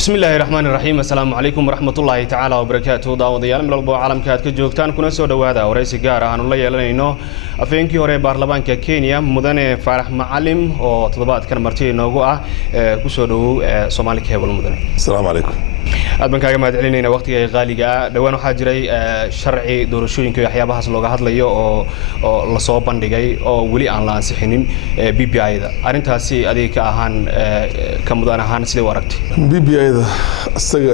بسم الله الرحمن الرحيم السلام عليكم ورحمة الله تعالى وبركاته داوديال من البو عالم كاد كجوجتان كنا سو دوادا ورئيس gaar ah la yeelanayno afeenkii hore baarlamaanka Kenya mudane Farax Macalim oo toddobaadkan martii inoogu ah ku soo dhaw Soomaali Cable mudane السلام عليكم aad baan kaaga mahad celinayna waqtiga qaaliga ah dhawaan waxa jiray sharci doorashooyinka iyo waxyaabahaas looga hadlayo oo la soo bandhigay oo wali aan la ansixinin BBI-da arintaasi adiga ka ahaan ka mudan ahaan sidii waragtay BBI-da asaga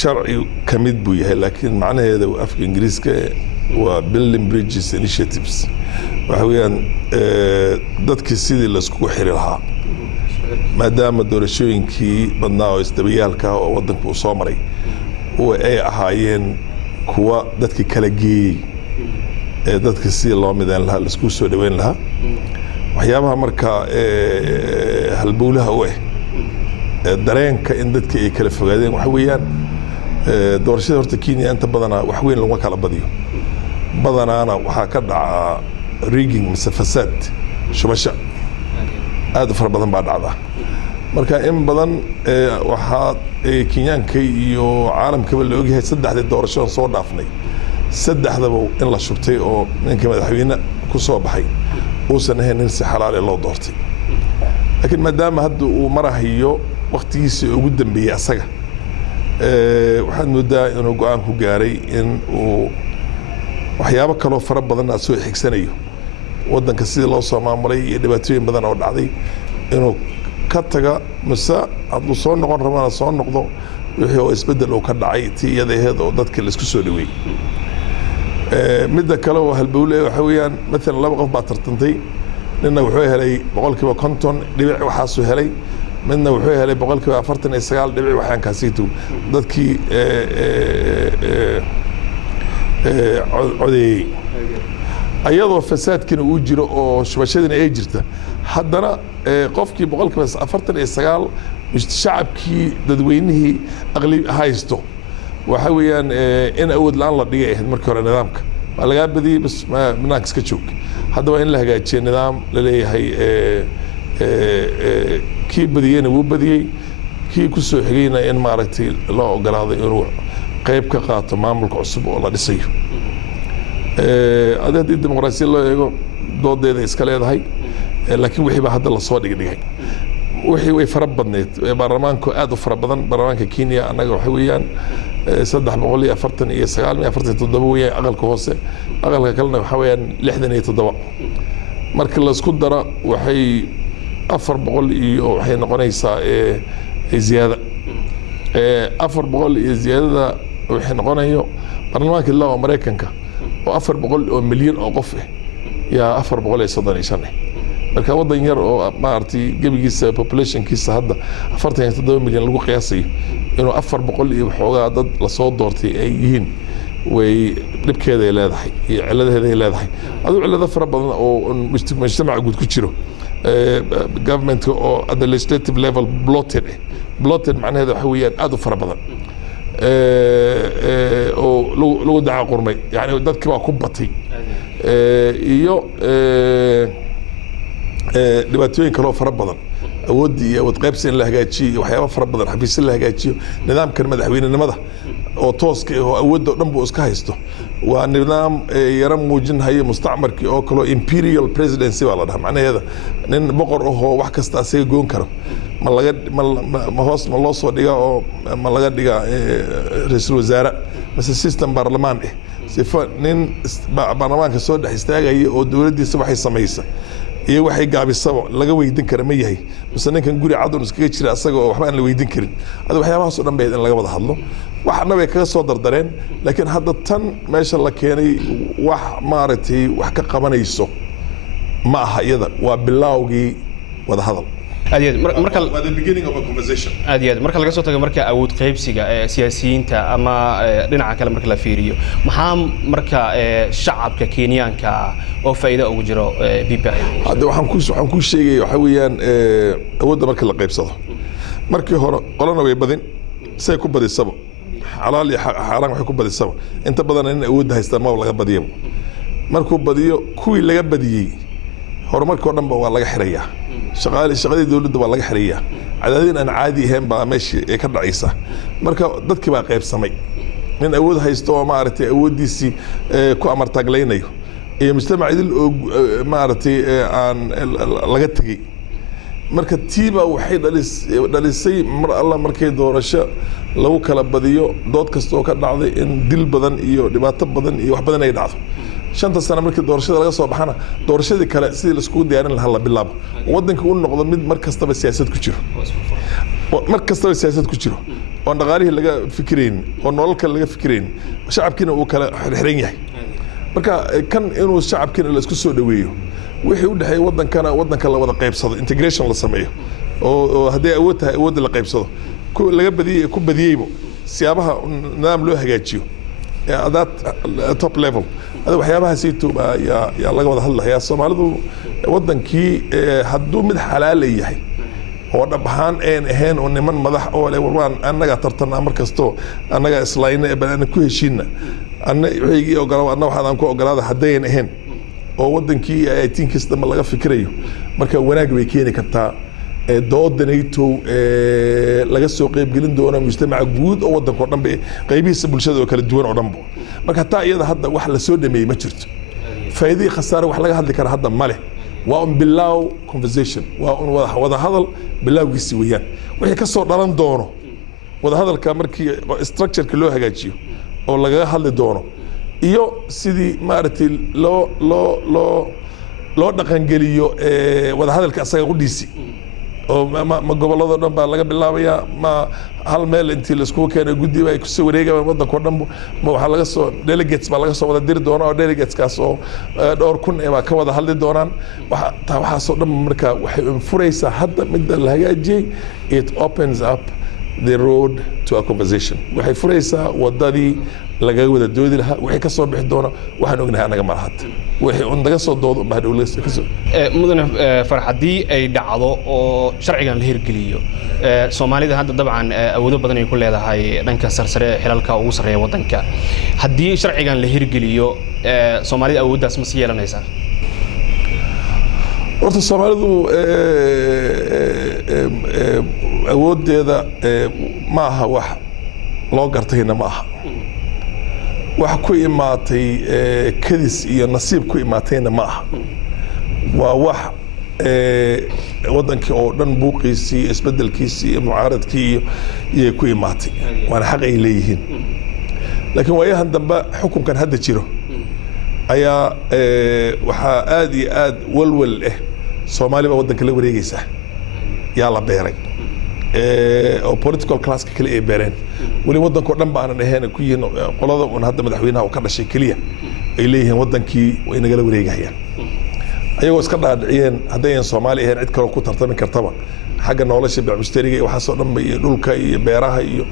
sharci kamid buu yahay laakiin macnaheedu afka Ingiriiska waa Building Bridges Initiatives waxa weeyaan dadkii sidii la isku xiri lahaa maadaama doorashooyinkii badnaa oo isdabayaalka oo wadanku u soo maray oo ay ahaayeen kuwa dadkii kala geeyay dadka si loo midaan lahaa la isku soo dhaweyn lahaa waxyaabaha marka halbowlaha u dareenka in dadka ay kala fogaadeen waxa weeyaan doorashada horta Kenya inta badana wax weyn lagu kala badiyo badanaana waxa ka dhaca rigging masafasad shubasha aad far badan baa dhacda marka in badan waxa Kenyaanka iyo caalamkaba la ogyahay saddexda doorasho soo dhaafnay saddexdaba in la shubtay oo ninka madaxweyne ku soo baxay oo sanayn si xalaal ah loo doortay laakiin maadaama hadda uu marahayo waqtigiisa ugu dambeeyay asaga waxaan moodaa inuu go'aan ku gaaray in uu waxyaabo kale oo fara badan soo xigsanayo wadanka sidii loo soo maamulay iyo dhibaatooyin badan oo dhacday inuu ka taga masa haduu soo noqon rabana soo noqdo wixii oo isbedel oo ka dhacay tiyadaheed oo dadka la isku soo dhaweeyay midda kale oo halbowle waxa weeyaan mesela laba qof baa tartantay ninna wuxuu helay 50% dhibic waxa soo helay midna wuxuu helay 49% dhibic waxaan ka siito dadkii codeeyay ayadoo fasaadkina uu jiro oo shubashadina ay jirta haddana qofkii 49% shacabkii dadweynihii aqli haysto waxa weeyaan in awood laan la dhigay markii hore nidaamka waa laga badiyay bas banaanka iska joog haddaba in la hagaajiyo nidaam la leeyahay kii badiyayna wuu badiyay kii ku soo xigayna in maaragtay loo ogolaaday inuu qayb ka qaato maamulka cusub oo la dhisayo haddii dimuqraasiya loo eego doodeeda iska leedahay laakiin wixii baa hadda la soo dhigay wixii way fara badneed baarlamaanku aad u fara badan baarlamaanka Kenya anaga waxa weeyaan 349 weeyaan aqalka hoose aqalka kalena waxa weeyaan 67 marka la isku daro waxay 400 iyo waxay noqonaysaa ziyaada 400 iyo ziyaadada waxay noqonayo baarlamaanka la Mareykanka oo 400 milyan oo qof yaa 435 marka wadan yar oo maartay gabigiisa populationkiisa hadda 47 milyan lagu qiyaasayo inuu 400 iyo xoogaa dad la soo doortay ay yihiin way dibkeeda ay leedahay iyo ciladaheeda ay leedahay adu cilada fara badan oo mujtamaca guud ku jiro government oo at the legislative level bloated macnaheedu waxa weeyaan aad u fara badan oo lagu daca qurmay yani dadkii baa ku batay iyo dhibaatooyin kale oo fara badan awoodii iyo awood qaybsi in la hagaajiyo waxyaabo fara badan xafiis la hagaajiyo nidaamkan madaxweynenimada oo tooska oo awood oo dhan buu iska haysto waa nidaam yara muujinaya mustacmarkii oo kale imperial presidency baa la dhahaa macnaheeda nin boqor oo wax kasta asaga goon karo ma laga ma hoos ma loo soo dhigaa oo ma laga dhigaa ra'iisul wasaare mise system baarlamaan sifa nin baarlamaanka soo dhex istaagaya oo dawladdiisa waxay sameeysaa iyo waxay gaabisaba laga weydin kara ma yahay mise ninkan guri cad oo iskaga jira asaga oo waxba aan la weydin karin hada waxyaabahaas oo dhan bay in laga wada hadlo waxna way kaga soo dardareen laakiin hadda tan meesha la keenay wax maaragtay wax ka qabanayso ma aha iyada waa bilowgii wada hadal marka the beginning of a conversation marka laga soo tago marka awood qaybsiga siyaasiyiinta ama dhinaca kale marka la fiiriyo maxaa marka shacabka Kenyaanka oo faa'iido ugu jiro BBI hadda waxaan ku sheegay waxa weeyaan awoodda marka la qaybsado markii hore qolana way badin say ku badisaba xalaal iyo xaraan waxay ku badisaba inta badan in awoodda haysta ma laga badiyo markuu badiyo kuwii laga badiyay horumarkii oo dhan waa laga xirayaa shaqadii dawladda waa laga xiriyaa cadaadin aan caadi ahayn baa meeshii ee ka dhacaysa marka dadkii baa qaybsamay nin awood haysto oo maaragtay awooddiisii ku amartaaglaynayo iyo mujtamac idil oo maaragtay aan laga tegey marka tiiba waxay dhalisay mar alla markay doorasho lagu kala badiyo dood kasta oo ka dhacday in dil badan iyo dhibaato badan iyo wax badan ay dhacdo 5 sano markii doorashada laga soo baxana doorashadii kale sidii la isku diyaarin lahaa la bilaabo wadanka uu noqdo mid mar kastaba siyaasad ku jiro oo dhaqaalihii laga fikireen oo nolol kale laga fikireen shacabkina uu kala xirxiran yahay marka kan inuu shacabkina la isku soo dhaweeyo wixii u dhaxay wadanka la wada qaybsado integration la sameeyo oo haddii awood tahay awood la qaybsado laga badiyay ku badiyaybo siyaabaha nidaam loo hagaajiyo that top level هذا وحيابها سيتو يا الله وضح الله يا الصومالي wadankii hadduu mid xalaal yahay oo dhabahan een oo niman madax oo leh warwaan anaga tartana markasto anaga islaayna baan ku heshiina wixii ogolaada waxaan ku ogolaada hadeen ahayn oo wadankii ay tiinkista ma laga fikirayo marka wanaag way keeni kartaa doodanayto laga soo qayb gelin doona mujtamaca guud oo wadanka dhanba qaybihiisa bulshada oo kala duwan oo dhanba marka taa iyada hadda wax la soo dhameeyay ma jirto faa'iido khasaare wax laga hadli kara hadda male waa bilow conversation waa wada hadal bilowgiisi weeyaan wixii ka soo dhalan doono wada hadalka markii structure-ka loo hagaajiyo oo laga hadli doono iyo sidii maaragtay loo dhaqan geliyo wada hadalka asaga qudhiisi oo ma gobolada dhan baa laga bilaabayaa ma hal meel intii la isku keenay guddi ay ku soo wareegayaan wadanka dhan ma waxa laga soo delegates baa laga soo wada diri doona oo delegates kaas oo dhowr kun ee ka wada hadli doonaan waxa soo dhan marka waxay furaysaa hadda mid la hagaajiyay it opens up the road to a conversation waxay furaysaa wadadii laga wada doodi lahaa wixii ka soo bixi doona waxaan ognahay anaga marahad wixii on naga soo doodo baa dawladda ka soo mudane farxadii ay dhacdo oo sharcigan la hirgeliyo Soomaalida hadda dabcan awoodo badan ay ku leedahay dhanka sarsare xilalka ugu sareeya wadanka hadii sharcigan la hirgeliyo Soomaalida awooddaas ma yeelanaysaa horta Soomaalidu awoodeeda ma aha wax loo gartayna ma aha wax ku imaatay kadis iyo nasiib ku imaatayna ma aha waa wax wadankii oo dhan buuqiisii isbedelkiisii iyo mucaaradkii iyo ku imaatay waana xaq ay leeyihiin laakiin waayahan dambe xukunkan hadda jiro ayaa waxaa aad iyo aad walwal Soomaaliba wadanka la wareegaysa yaa la beeray oo political class kale ay beereen wali wadanka dhan baan ahayn ku yihiin qolada oo hadda madaxweynaha ka dhashay kaliya ay leeyihiin wadankii way naga la wareegayaan ayagoo iska dhaadhiciyeen haddaysan Soomaali ahayn cid kale ku tartami kartaba xagga nolosha bacmustariga iyo waxa soo dhan iyo dhulka iyo beeraha iyo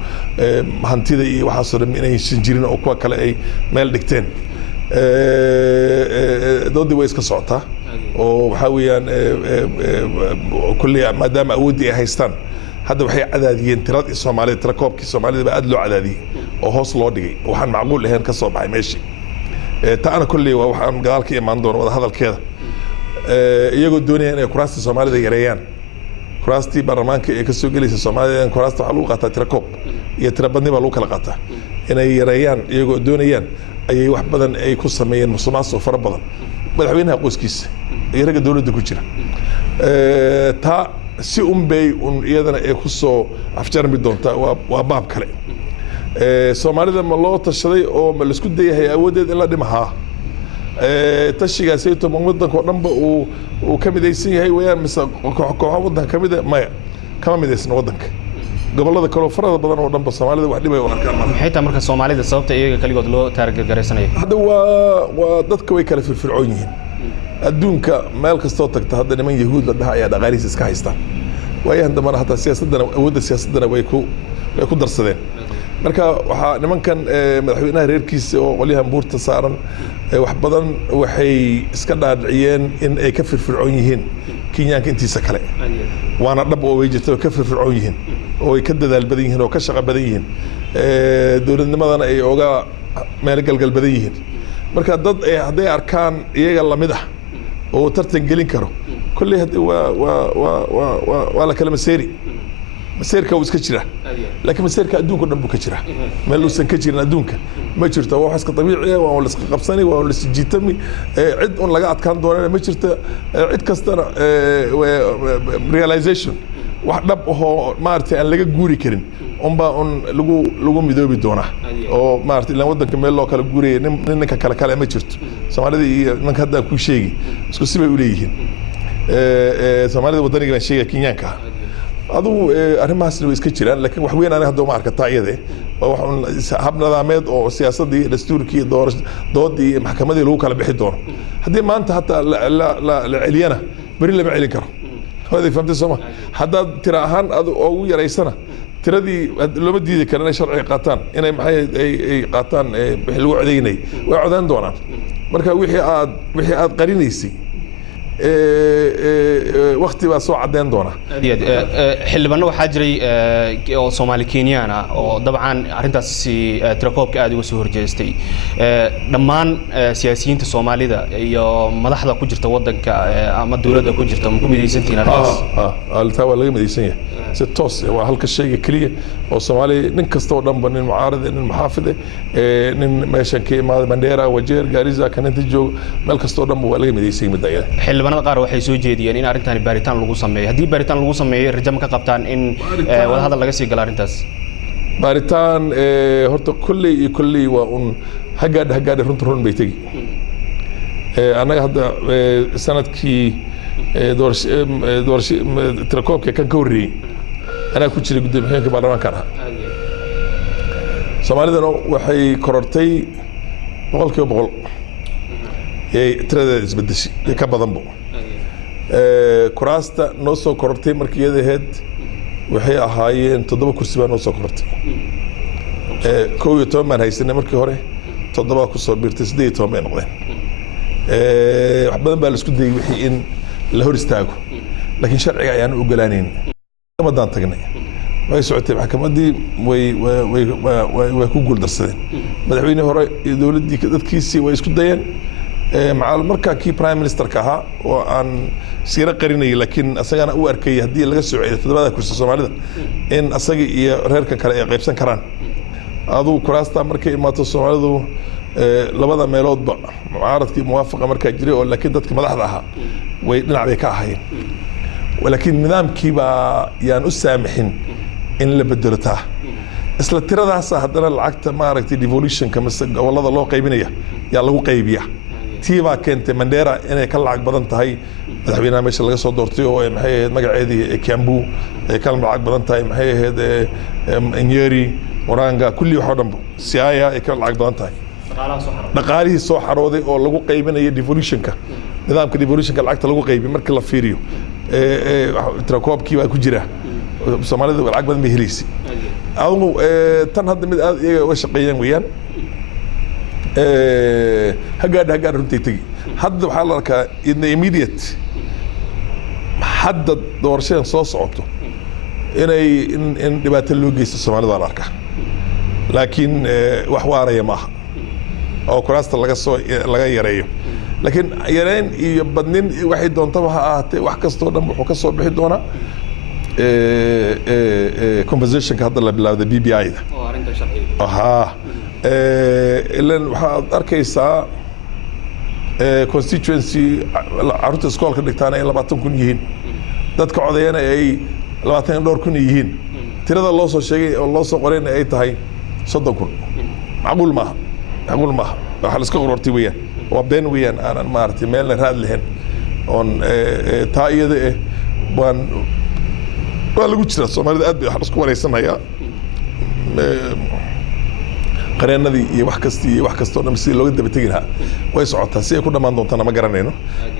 hantida iyo waxa soo dhan inay jirin oo kuwa kale ay meel dhigteen doodii way iska socotaa oo waxa weeyaan kulli maadaama awoodii ay haystaan hadda waxay cadaadiyeen tirada Soomaalida tira koobkii Soomaalida ba aad loo cadaadiyay oo hoos loo dhigay waxaan macquul ahayn ka soo baxay meeshii taana kulli waa waxaan gaalka imaan doono wada hadalkeeda iyagoo doonayaan inay kuraasta Soomaalida yareeyaan kuraastii baarlamaanka ee ka soo gelaysa Soomaalida kuraasta waxa lagu qaataa tira koob iyo tira badni baa lagu kala qaataa inay yareeyaan iyagoo doonayaan ayay wax badan ay ku sameeyeen musuqmaasuq fara badan madaxweynaha qoyskiisa iyo ragga dawladda ku jira ta si bay iyadana ay ku soo afjarmi doonta waa baab kale Soomaalida ma loo tashaday oo ma la isku dayahay awoodeed in la dhimaha tashigaas ay toban wadanka oo dhanba uu ka midaysan yahay weeyaan mise kooxo wadanka kamid ah maya kama midaysan wadanka gobolada kale farada badan oo dhanba Soomaalida wax dhibay oo arkaan maxay tahay marka Soomaalida sababta iyaga kaligood loo taargeysanayo hadda waa dadka way kala firfircoon yihiin adduunka meel kastoo tagta hadda niman yahuud la dhahay ayaa dhaqaalihiisa iska haystaan waayahan dambana hataa siyaasadana awoodda siyaasadana way ku darsadeen marka waxaa nimankan madaxweynaha reerkiisa oo qolyahan buurta saaran wax badan waxay iska dhaadhiciyeen in ay ka firfircoon yihiin Kenyaanka intiisa kale waana dhab oo way jirtaa ka firfircoon yihiin oo ay ka dadaal badan yihiin oo ka shaqo badan yihiin dawladnimadana ay oga meel galgal badan yihiin marka dad hadday arkaan iyaga lamid ah oo tartan gelin karo كل هذا ولا كلام سيري مسيرك وسكتشرة لكن مسيرك أدونك ودم بكتشرة ما لو سنكتشرة أدونك ما شرت هو حسك طبيعي ولا قبصني ولا سجيتمي عد أن لقعت كان دونا ما شرت عد كستر realization واحد هو مارتي أن لقى جوري كرين أن لقوا ميدو بدونه أو مارتي لما ودنا كمل الله كلا جوري ننك كلا ما شرت سمعنا ذي من هذا كل شيء بس كل شيء يقوليه سمعنا ذي ودنا كنا شيء كينيانكا aduu arrimahaasna way iska jiraan laakiin wax weyn aan hadda ma arka taayade wax hab nadaameed oo siyaasadii dastuurkii doodii maxkamadii lagu kala bixi doono hadii maanta hatta la celiyana bari lama celin karo hada fahamtay soma hadda tira ahaan ugu yaraysana tiradii lama diidi karana sharci qaataan inay maxay ay qaataan wixii lagu codeynay way codaan doonaan marka wixii aad qarinaysay وقتي بسوا عدين دونا. حلبنا وحجري أو صومالي كينيانا أو طبعا أرنتاس تركوب كأدي وسهر جستي. دمان سياسيين الصومالي ذا يا مدحضة كجرت وضن كأما الدولة ده كجرت ممكن مديسنتين الناس. التوا اللي مديسنية. ستوس وهالك الشيء كليه والصومالي ننكستو دم المعارضة المحافظة ماشان كي ما بنديرة وجير جاريزا كانت جو ملكستو دم ولا مديسين مدايا. حلبنا qaar waxay soo jeediyeen in arrintan baaritaan lagu sameeyo hadii baaritaan lagu sameeyo rajam ka qabtaan in wada hadal laga sii galo arrintaas baaritaan horta kulli waa un hagaad run bay tagi anaga hadda sanadkii doorshi tirakoobka kan ka horreeyay ana ku jiray gudoomiyaha baarlamaanka Soomaalidana waxay korortay 100% ترى إسبدشي كبضنبو كراستا نوصل كرتي مركية هاد وحي أهايين تضرب كرسي بان نوصل كرتي كوي تومان هاي سنة مركي هوري تضرب كرسي بيرتس دي تومان غين حبنا بالسكوت دي وحي إن لهور استاجو لكن شرعي يعني وجلانين ما دان تجني وهي سعودية محكمة دي ويكون درسين مدحويني هوري دولة دي كذا كيسي ويسكت ديان مع المركا كي برايم مينستر كها وأن سيرة قريني لكن أسجنا أو أركي هدي اللي السعودية تبادل كرسي الصومالي إن أسجي رهرك كلا غيبسن كران هذا كراستا مركي ما الصومالي ذو لبضع ميلود بقى معارض كي موافقة مركا جري ولا كده كم لحظها ونلعب كاهين ولكن نظام كي بقى يعني السامحين إن اللي بدرتها إسلا ترى ده هذا العقد ما عرفت ديفوليشن كمسك والله الله قيبينية يلا هو قيبية تيبا كنت منديرة إنه كل عقد بدن تهاي مدحوينها مش اللي قصة دورتيو محي مقعدي كامبو كلام العقد بدن تهاي محي هذا إنيري ورانجا كل يوم سيايا كل عقد بدن تهاي نقالي صحراء وذي أو لقوا قيبنا ديفوليشن كا نظام كديفوليشن كالعقد لقوا قيبي مركل لفيريو تراكوب كيف أكجرة الصومالي ذو العقد بدن بهليسي أو تنهض من وشقيان ويان هقاد رنتي تجي حد بحالك إن immediate حد دورشين صوص عطو إن دبات اللوجيس الصومالي ذا الأركة لكن وحوارة يماها أو كراسة لقى يريو لكن يرين يبدنين واحد دون طبعا وحكستو دم وحكستو بحد دونا conversation كهذا اللي بلا بي بي اي ده اها إلا waxaad arkaysaa constituency carruurta iskoolka dhigtaan ay 20 kun yihiin dadka codayana ay 22 kun yihiin tirada loo soo sheegay oo loo soo qorayna ay tahay 30 kun macquul maaha waxa la iska qorortay weeyaan waa been weeyaan aan maartay meel la raad lahayn on taayada waa lagu jira Soomaalida aad bay wax isku wareysanayaa qareenadii iyo wax kasta oo dhamsi looga daba taginaha way socotaa si ay ku dhamaan doontaan ma garanayno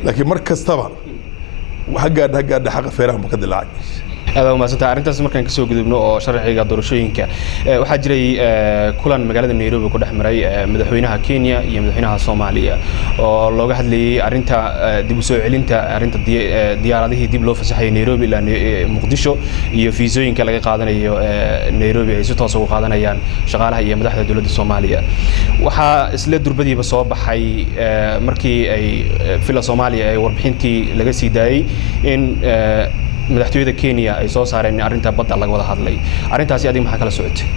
laakiin mar kastaba hagaad xaq feeraha ka dilaacay هذا ما سنت أرنت اسمه كان كسوق ذبنا أو شرح يقدر درشين ك وحجري كلن مجال نيروبي كده حمري مدحوينها كينيا يمدحوينها الصومالية والله واحد لي أرنت دي بسوي علنت أرنت ديار هذه دي بلوف صحيح نيروبي لأن مقدشو يفيزوين كلا قادنا نيروبي يسوتها سوق قادنا يان شغالها هي مدحة الدولة الصومالية وح إسلام دربدي بصواب حي مركي أي في الصومالية أي وربحنتي لجسي داي إن madaxtooyada Kenya ay soo saareen arinta badda laga wada hadlay arintaasi adiga maxaa kala socotay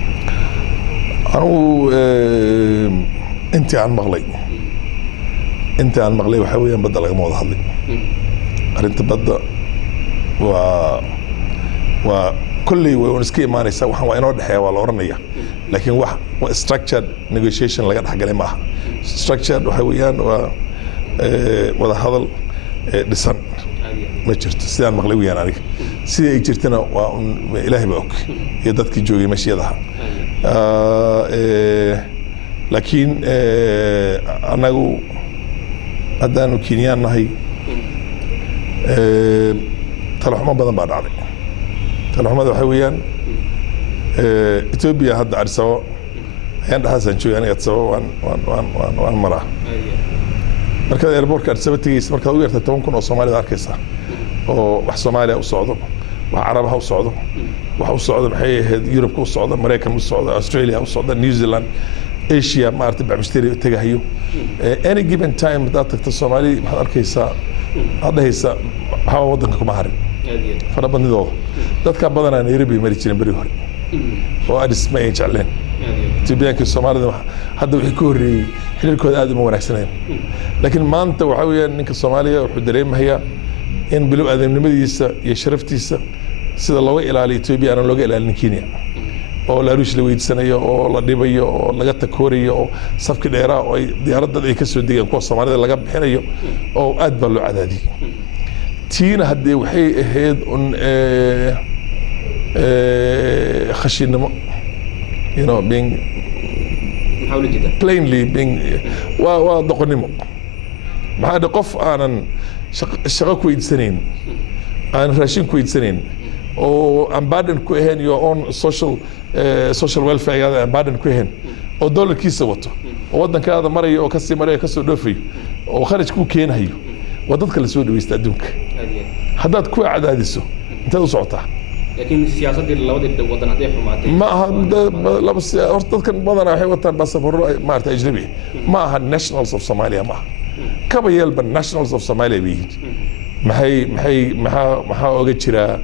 intii aan maqlay waxa weeyaan badda laga wada hadlay arinta badda waa kulli way iska imaanaysaa waxaan waa inoo dhaxeeya waa la oranaya laakiin wax structured negotiation laga dhaxgalay ma aha structured waxa weeyaan waa wada hadal dhisan ما جرت سيان مغلوي أنا عليك سيا جرتنا وإلهي بأوك يدتك جوي ماشي يدها لكن أنا جو أدانو كينيان نهي تلوح ما بدن بعد عليك تلوح ما ذو حويان إثيوبيا هاد عرسوا عند حسن شو يعني يتصوا وان مرة مركز إيربورت كارسبة تيجي مركز وير تتوون كنا الصومالي دار كيسا وح صوماليا وصعدوا وعربها وصعدوا وصعدوا محيه يوروب وصعدوا أمريكا وصعدوا أستراليا وصعدوا نيوزيلاند إيشيا ما أرتبع مشتري تجاهيو any given time داتك الصومالي محل كيسا هذا هيسا هوا وضنكم مهاري فأنا بندور داتك بدنا نيربي مريتين بريهوري وأدرس ما يجعلين تبيك الصومالي هذا بيكوري حليلكود آدم ونحسنين لكن ما أنت وحويا إنك الصومالية وحدرين ما هي إن بلو آدم نمديسة يشرفتيسة سيد الله إلى إثيوبيا أنا لقى إلى كينيا أو لا روش لويد سنة أو لا دبي أو لا جت كوريا أو صفك العراق أو ديارات ذي كسر دي أو الصومالية لا جاب حنايا أو أدبل عددي تينا هدي وحي هيد خشين نما you know being plainly being ودقنمو ما هذا قف أنا شغل كويد سنين أنا راشين كويد سنين أو أم بعدين كويهن your own social welfare هذا أم بعدين كويهن أو دولار كيسة وطه وودنا كذا مرة أو كسي مرة كسر دفي أو خارج كو كين هيو ودتك السود ويستأدونك هذا كوي عاد هذا السو أنت وصعته لكن السياسة دي اللي ودي الوطن هذه حماتي ما هذا لا بس أرتد كان بدنا حي وطن بس برو ما أرتد أجنبي ما هاد nationals of Somalia ما كم يلبن nationals of Somalia بيجي ما هي أوجد شراء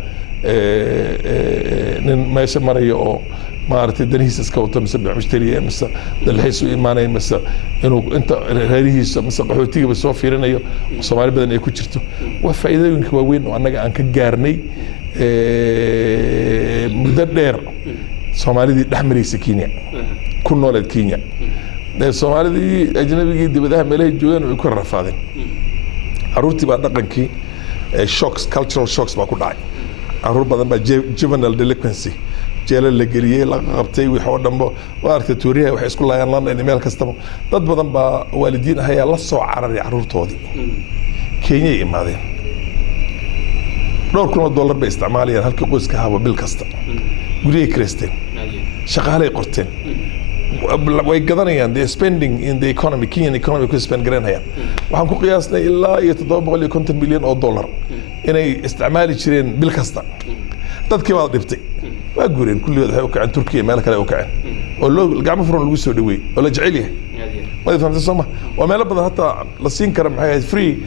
ما يسمى ريو ما أرتد دنيس سكوتة مسبع مشتري مسا الحيس إيماني مسا إنه أنت هريس مسا قحوتي بس هو فيرنا يو Somalia بدنا يكون شرته وفائدة يمكن وين وأنا عنك جارني مدة دير Somalia دي دحمريس كينيا كل نولد كينيا Somalia دي أجنبي جدي بدها ملاه جوان ويكون رفاضين عروتي بعد نقنكي shocks cultural shocks ما كل عاي عروت بدن بعد juvenile delinquency جيل اللي جريه لقبتي ويحول دمبو وارك توريها وحيس كلها ينلان إني مالك استمو ضد بدن بوالدين هيا لصوا عرري عروت هذي كينيا إمادين دور كل $1 باستعماليا هالك قوس كهوا بالكستا قولي كريستين شغالة قرتين ويقدرين they spending in the economy Kenyan economy could spend جرين هيا وحنكو قياسنا إلا يتضرب لي $100 مليون إني استعمالي شرين بالكستا تذكر ما ضبطي وأقولين كل يوم هيوك عن تركيا مالك لا يوك عن ولو الجامعة فرن الوسو دوي ولا جعليه ما يفهم تسمع وما لبض حتى لسينكر محيط فري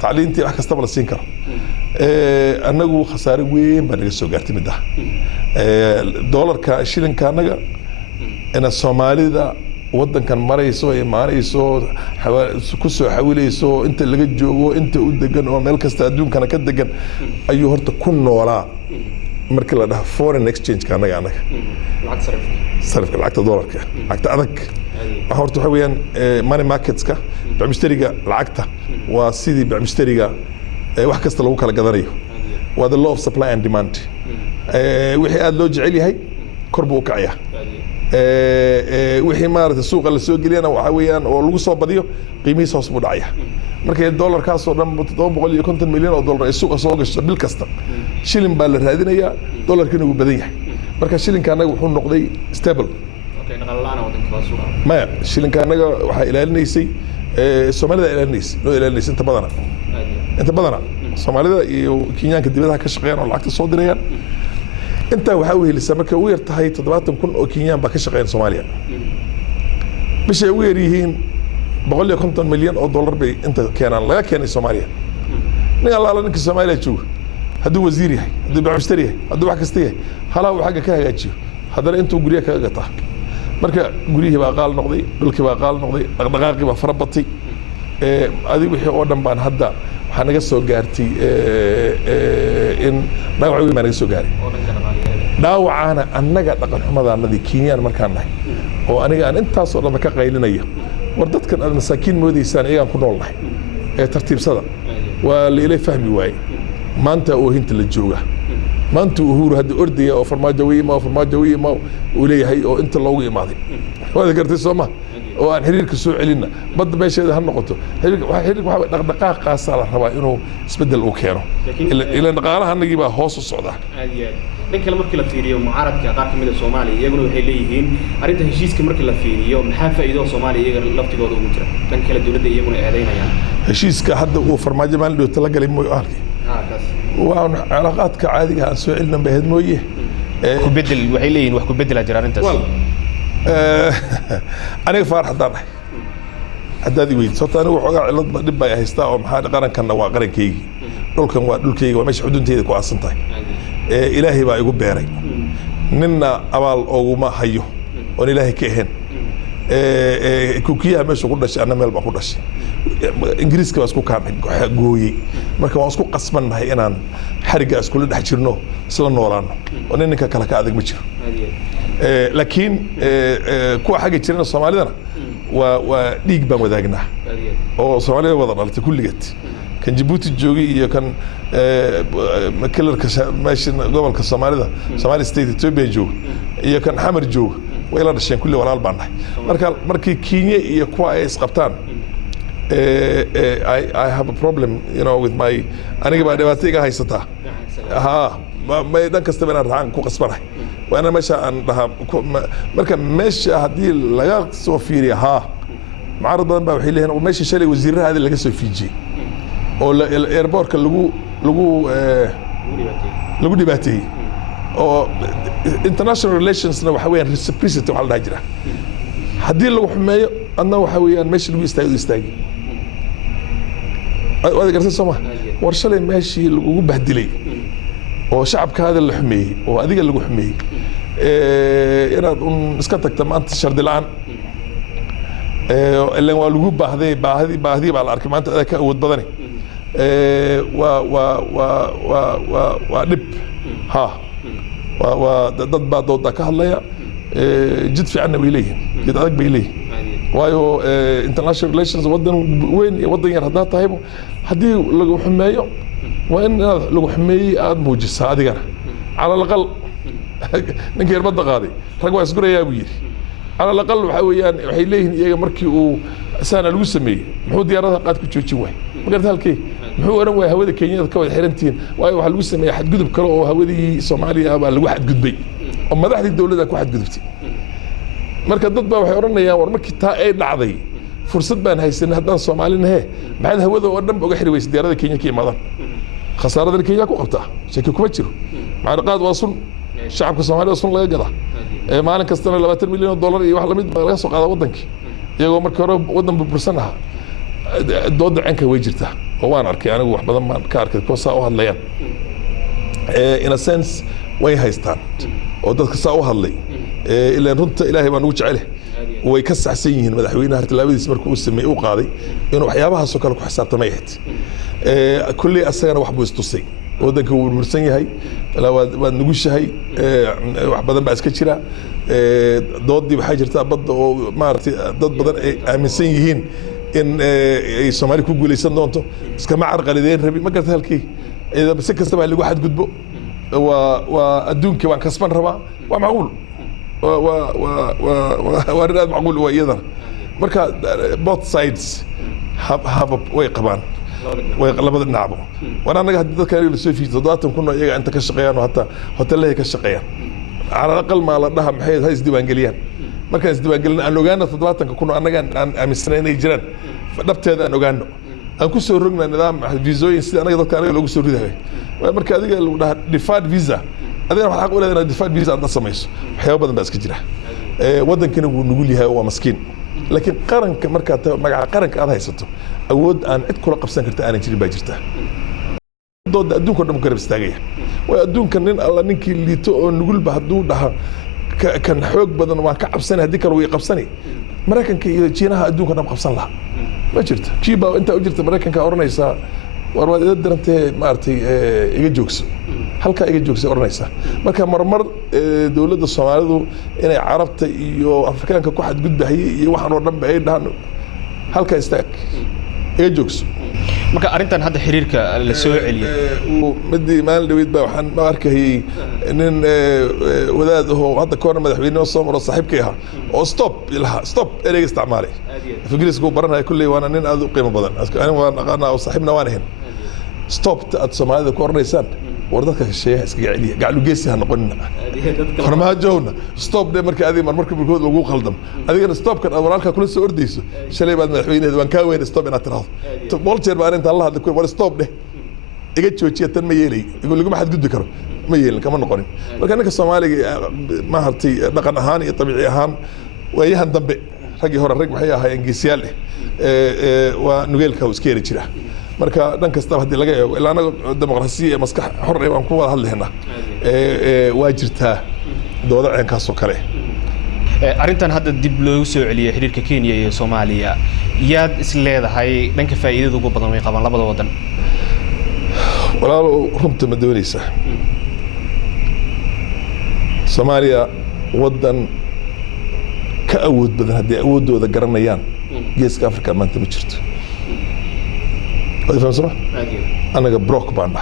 تعليمتي أحكي استبل لسينكر أنجو خسارة وين بدنا السوق اعتمد ده $1 كشيلين كانجا أن الصومالي ده ودن كان مرة يسوي كسو حوالي يسوي أنت اللي جت جوا أنت ودجن وملك استأدون كان كدجن أيوه هرت كن ولا مركل ده foreign exchange كان يعني العكس صرف العكس $1 العكس أذك هرت حويان ماني ماركتس كا بعمشتريجا العكس وسيدي بعمشتريجا واحد كسر لو كلا قدريه وهذا law of supply and demand وحي لو جعلي هاي كربو كعيا wixii maaragtay suuqa la soo geliyana waxa weeyaan oo lagu soo badiyo qiimihiisa hoos buu dhacaya markay dollarkaasoo dhan 750 milyan oo dollar ay suuqa soo gasho bil kasta shilin baa la raadinayaa dollarkina wuu badan yahay marka shilinka anaga wuxuu noqday stable maya shilinka anaga waxaa ilaalinaysay soomaalida ilaalinaysay inta badana soomaalida iyo kenyaanka dibadaha ka shaqeeyaan oo lacagta soo dirayaan intaa waxaa wehelisa markay ugu yar tahay 70,000 oo kenyaan baa ka shaqeeyaan Soomaaliya bishay ugu yar yihiin 150 milyan oo dollar bay inta keenaan laga keenay Soomaaliya nin allaala ninka Soomaaliya jooga hadduu wasiir yahay hadduu bacmishtari yahay hadduu wax kasta yahay halaa uu xagga ka hagaajiyo haddana intuu guryaha kaga gataa marka guryihii baa qaal noqday dhulkii baa qaal noqday dhaqdhaqaaqii baa fara batay adiga wixii oo dhan baan hadda waxaa naga soo gaartay in dhaawac weyn baa naga soo gaaray dhaawacaana annaga dhaqan xumadaanadii kenyaan markaan nahay oo aniga aan intaasoo dhanba ka qaylinaya war dadkan aad masaakiin moodaysaan iyagaan ku nool nahay tartiibsada waa la ila fahmi waaye maanta oohinta la jooga maanta uhuru hadda ordaya oo farmaajo wiima uu leeyahay oo inta loogu imaaday waad gartay soo ma oo aan xiriirka soo celinna badda meesheeda ha noqoto xiriirka waxa dhaqdhaqaaqaasa la rabaa inuu isbedel uu keeno ila dhaqaalaha annagii baa hoos u socda dhan kale markii la fiiriyo mucaaradka qaar kamid ah Soomaaliya iyaguna waxay leeyihiin arinta heshiiska markii la fiiriyo maxaa faa'iido Soomaaliya iyaga laftigooda ugu jira dhan kale dawladda iyaguna eedeynayaan heshiiska hadda uu farmaajo maalin dhow tala galay mooy arkay waa cilaaqaadka caadiga aan soo celin baahid mooye ku bedel waxay leeyihiin wax ku bedela jira arintaas aniga farxadaan ahay haddaad i weyd sababta anigu waxoogaa cilad dhib bay haystaa oo maxaa qarankanna waa qarankaygii dhulkan waa dhulkayga waa meesha xudunteyda ku aasan tahay ilaahay baa igu beeray ninna abaal ooguma hayo oon ilaahay ka ahayn kukiyaha meesha ku dhashay anna meel baan ku dhashay ingiriiska baa isku kaana gooyey marka waan isku qasbannahay inaan xarigga iskula dhex jirno isla noolaano oo ninka kale ka adag ma jiro laakiin kuwa xagga jirana soomaalidana waa dhiig baan wadaagnaa oo soomaalida wada dhalatay kulligeed kan Djibouti joogay iyo kan kilarka meesha gobolka Soomaalida Somali State Ethiopia jooga iyo kan Xamar jooga way la dhasheen kulli walaal baan nahay markii Kenya iyo kuwa ay isqabtaan I have a problem with my aniga baa dhibaato iga haysata ma dhan kasta baan raacaan ku qasbanahay waana meesha aan dhahaa marka meesha haddii laga soo fiiriyo mucaarad badan baa waxay leeyihiin meesha shalay wasiirada laga soo fiijiyey oo airportka lagu dhibaateeyey oo international relationsna waxa weeyaan reciprocity waxa la dhaha jira haddii lagu xumeeyo adna waxa weeyaan meesha lagu istaagi waad gartay soo ma war shalay meeshii lagu bahdilay oo shacabkaada la xumeeyey oo adiga lagu xumeeyey inaad iska tagta maanta shardi la'aan ilan waa lagu baahdi baa la arkay maanta adaa ka awood badani waa dhib dad baa dooda ka hadlaya jid fiicanna way leeyihin jid adag bay leeyihin waayo international relations wadan weyn iyo wadan yar haddaad tahaybo haddii lagu xumeeyo waa in inaad lagu xumeeyey aada muujisaa adigana cala alaqal ninka yarbadda qaaday rag waa isgurayaa buu yidhi cala alaqal waxaa weeyaan waxay leeyihiin iyaga markii uu saana lagu sameeyey muxuu diyaaradaha qaad ku joojin waay magarta halkee muxuu oran waaya hawada kenyada ka wada xirantihiin waayo waxaa lagu sameeyey xadgudub kale oo hawadii Soomaaliya baa lagu xadgudbay oo madaxdii dawladda ku xadgudubtay marka dad baa waxay oranayaan war markii taa ay dhacday fursad baan haysanay haddaan Soomaalinahay maxaad hawada oo dhan uga xiri weysay diyaarada Kenya ka imaadaan khasaaradana Kenya ku qabtaa shaki kuma jiro macna qaad waa sun shacabka Soomaaliya sun laga gadaa maalin kastana 20 milyan oo dollar iyo wax la mid laga soo qaada wadankii iyagoo markii hore wadan burbursan ahaa dooda canka way jirtaa oo waan arkay anigu wax badan baan ka arkay kuwa saa u hadlayaan in a sense way haystaan oo dadka saa u hadlay ilaa runta Ilaahay baan ugu jecel way ka saxsan yihiin madaxweynaha talaabadiis markuu sameeyay u qaaday inuu waxyaabahaas oo kale ku xisaabtamay kulli asagana wax buu istusay wadanka uu mursan yahay waad nugushahay wax badan baa iska jira doodii waxaa jirta badda oo maaragtay dad badan ay aaminsan yihiin in ay Soomaali ku guuleysan doonto iskama carqaladeen rabi ma garta halkii si kastaba lagu xadgudbo waa adduunka waan kasban rabaa waa macquul وارد معقول ويدنا مركا both sides have way قبان labada dhinacba wana anaga hadii dadka la soo fiido dadatan kuna iyaga inta ka shaqeeyaan hatta hoteelada ka shaqeeyaan ala aqal ma la dhaha maxay hay isdiiwaan galiyaan markaan isdiiwaan galin aan ogaano 70 kuna anaga aan aaminsanay jiraan dhabteeda aan ogaano aan ku soo rognaa nidaam viisooyin sida anaga dadka anaga lagu soo ridahay marka adiga lagu dhaha deferred visa adiga waxa xaq u leedahay deferred visa aad samayso waxyaabo badan baa iska jira wadankana wuu nugul yahay waa maskiin laakiin qaranka marka magaca qaranka aad haysato awood aan cid kula qabsan karta aan jirin baa jirta dood adduunka dhan garab istaagaya way adduunka nin alla ninkii liito oo nugul ba haduu dhaha kan xoog badan waa ka cabsan hadii kale way qabsani mareykanka iyo Shiinaha adduunka dhan qabsan laha ma jirto Cuba inta u jirta mareykanka oranaysa war waad darantay maartay iga joogso halka iga joogso oranaysa marka marmar dawladda Soomaalidu inay Carabta iyo Afrikaanka ku xad gudbahayay iyo waxaan oo dhan ay dhahan halka istaag iga joogso marka arintan hadda xiriirka la soo celiyay midii maal dhaweyd baa waxaan ma arkayay nin wadaad oo hadda koorna madaxweynaha Soomaaliya saaxiibkay ah oo stop ereyga isticmaalay Ingiriisku baranay kulli waana nin aad u qiimo badan aniga waan aqaanaa oo saaxiibna waan ahayn stop at Soomaalida ku oranaysaan war dadka sheeyaha iska celiya gaclu geesi ha noqonina farmaa joogna stop de marka adiga marka bulkood lagu qaldam adigana stop kan walaalka kula soo ordayso shalay baad madaxweynaha waan ka weyn stop inaad tiraahdo boljeer baan inta Allah hadda ku war stop de iga joojiya tan ma yeelay igu lagu maxad gudbi karo ma yeelin kama noqonin marka ninka Soomaaliga ma hartay dhaqan ahaan iyo tabiici ahaan wayahan dambe ragii hore rag waxay ahaayeen geesiyaal waa nugeelka oo iska yiri jira marka dhan kasta hadii laga eego ilaa anaga dimuqraasiya ee maskax xor ah aan ku wada hadlaynaa waa jirtaa dooda ceenkaas oo kale arintan hadda dib loo soo celiyay xiriirka Kenya iyo Soomaaliya yaad is leedahay dhanka faa'iidada ugu badan way qabaan labada wadan walaalo runta ma doonaysa Soomaaliya wadan ka awood badan hadii awoodooda garanayaan geeska Afrika maanta ma jirto وإذا سمع أنا جبروك بانه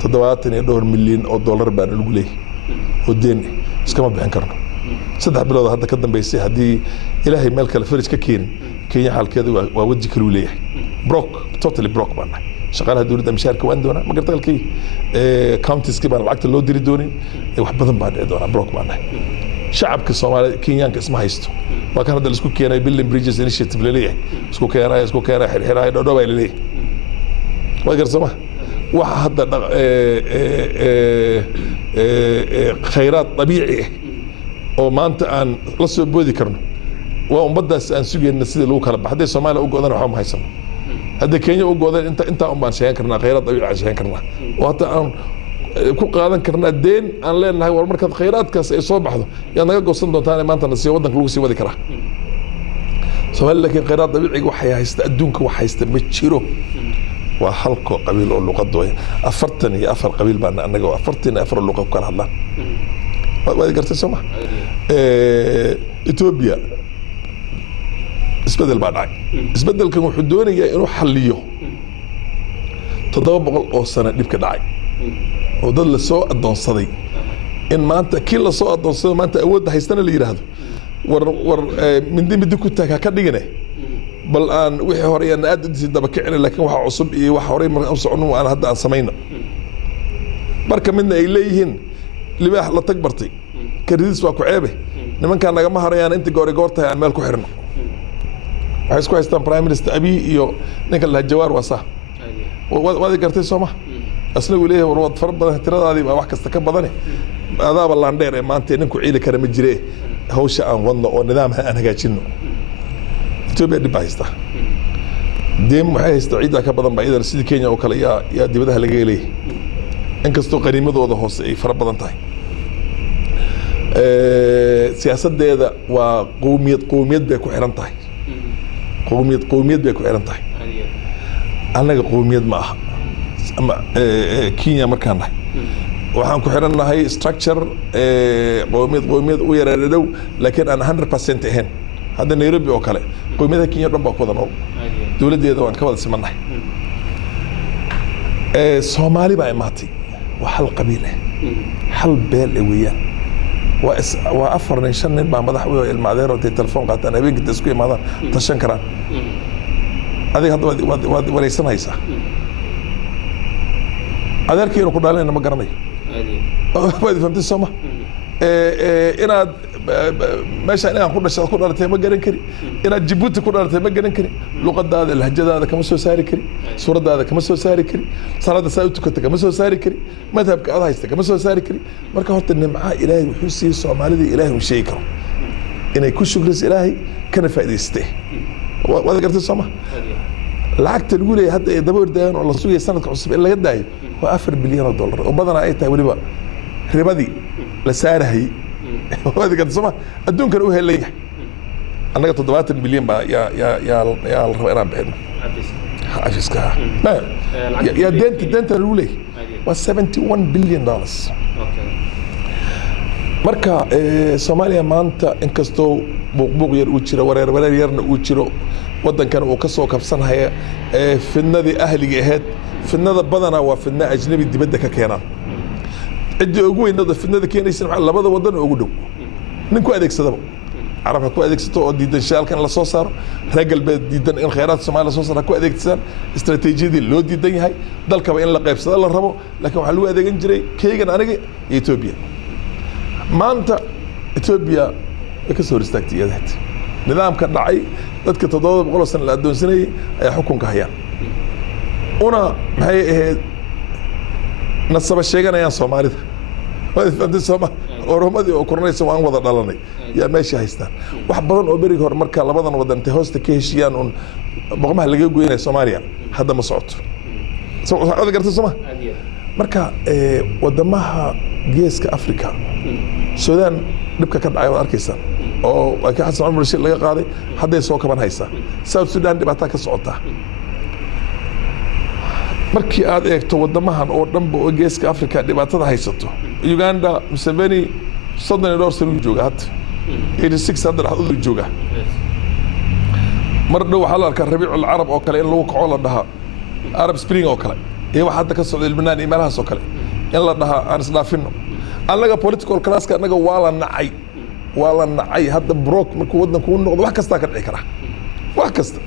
تدواتني $1 مليون بان الجولي ودين إسكما بعنكرنا صدق بلاد هذا كذا بيسي هدي إلهي ملك الفرج ككين كينيا حال كذا وودي كلوليه بروك توتالي بروك بانه شغال هدول ده مشاركة وندونا ما قلت لك كاونتيز كبار العقد اللي ديري دوني واحد بدن بعد دونا بروك بانه شعب كالصومال كينيان كاسمه هيستو ما كان هذا الاسكو كينا بيلين بريدجز انيشيتيف لليه اسكو كينا حرحراي دودوباي لليه واقر سما waxa hadda khayraad dabiici oo maanta aan la soo boodi karno waa ummadaas aan sugayna sidii lagu kala baxday Soomaaliya u go'dan waxa ma haysan hadda Kenya u go'dan inta aan baan sheegan karnaa khayraad dabiici aan sheegan karnaa oo hata aan ku qaadan karnaa deen aan leenahay war marka khayraadkaas ay soo baxdo yaa naga goosan doontaan maanta na si wadanka lagu sii wadi karaa Soomaaliya laakiin khayraad dabiici waxay haysta adduunka wax haysta ma jiro وحلقة قبيل أو لغة دوية أفرتني أفر قبيل بأن أنا جو أفرتني أفر اللغة وكان هذا ما ذكرت سمع إثيوبيا اسبدل بعد اسبدل كانوا حدوني يروح حليه تضرب أو سنة نبكي داعي وضل سوء الدون صدي إن ما أنت كل سوء الدون صدي ما أنت أود هيستنى اللي يرهده ور من دي بدك كنت كديجنه بل أن وحي هوري أن أدرس دبكعنا لكن وح عصب إيه وح هوري ما أوصلنا وأنا هدا عن سمينا بركة منا إليهن اللي بقى لا تكبرتي كريدس وكعبه لمن كان نجمع هريان أنت جوري جورتها عن مالك حرنا عايز كويس تام برايم مينستر أبي يو نكل هالجوار وصح وهذا كرتي سمح أصله وليه ورود فرب ترى هذه ما واحد استكب بدني هذا والله عندنا ما أنت نكو عيلة كرم الجريه هو شيء عن وضع ونظامها أنا قاعدينه إثيوبيا دي بايستا ديم waxay istaciida ka badan baa idar sidii Kenya oo kale yaa dibadaha laga helay inkastoo qariimadooda hoose ay fara badan tahay siyaasadeeda waa qowmiyad bay ku xiran tahay qowmiyad bay ku xiran tahay anaga qowmiyad ma aha ama Kenya markaan nahay waxaan ku xirannahay structure qowmiyad u yareedow laakiin aan 100% ahayn هذا نيروبي وكله قوميها كينيا ربنا كذا نور دولة هذا وان كذا سمناه صومالي بقى ماتي وحل قبيلة حل بيل وياه وأفر نشان ما مدح المعذرة والتلفون قاتنا بينك تسكوي ماذا تشان كران هذه هذا وليسنا هيسا هذا الكيلو كنا لنا ما قرني هذه فهمت السما أنا ماشي أنا أقول لك كنا رتي ما قرن كري أنا جيبوتي كنا رتي ما قرن كري لغة هذا اللهجة هذا كم سو ساري كري سورة هذا كم سو ساري كري صلاة ساوت كنت كم سو ساري كري مذهب هذا هيست كم سو ساري كري مركا هرت إن معاه إلهي وحسي الصومالي دي إلهي وشيكر إنه يكون شكر إلهي كان فائدة يسته وهذا قرت السما لعقت الأولى هذا دبور دهان والله سوي سنة عصب إلا قد داي وأفر بليون دولار وبدنا أيتها ولبا ربادي لسعره هي وهذا قرت السما الدون كانوا هي اللي أنا قلت ضباط بليون بقى يا الرئيس بعنا عفيسك ما يا دنت الأولى was 71 billion dollars marka Soomaaliya maanta inkastoo buuq yar uu jiro wareer yarna uu jiro wadankan uu ka soo kabsanaya fidnadii ahliga ahayd fidnada badana waa fidna ajnabi dibadda ka keenan cidii ugu weynada fidnada keenaysa labada wadan ugu dhow ninku adeegsadaba عرفها كو أديكستو ديدن شالكن لا سو صار رجل بديدن إن خيرات الصومال لا سو صار كو أديكتسان استراتيجية دي لو ديدن هاي دالك بين لا قيبس الله ربو لكن حلو أديكن جري كيجن أنا إثيوبيا ما أنت إثيوبيا كسر استكتي يدهت نظام كان دعي ضد كتضاد بقول سنة لأدون سنة أي حكم كهيان أنا هي نصب الشيء أنا يا صومالي فهمت الصومال ورمادي وكورنيس وان وضع دلني يا ماشي هيستان واحد بدن oo bariga hor marka labadan wadan intay hoosta ka heshiyaan oo boqomaha laga goynay Soomaaliya hadda ma socoto soo wada gartay Soomaa marka wadamaha geeska Afrika Suudaan dibka ka dhacay wad arkaysan oo ay ka xasan umar shil laga qaaday hadday soo kaban haysa South Sudan dhibaato ka socota markii aad eegto wadamahan oo dhanba oo geeska Afrika dhibaatada haysato Uganda Museveni صدنا دور سنة جوجات 86 هذا الحضور جوجا مرة وحلا كان ربيع العرب أو كلا إن لو كعول لها عرب سبرينغ أو كلا هي واحد كسر البناني ما لها سكلا إلا لها أنا سلافينه أنا لقى political class كان لقى ولا نعي هذا بروك مكودنا كون نقد واحد كستا كان عكرة واحد كستا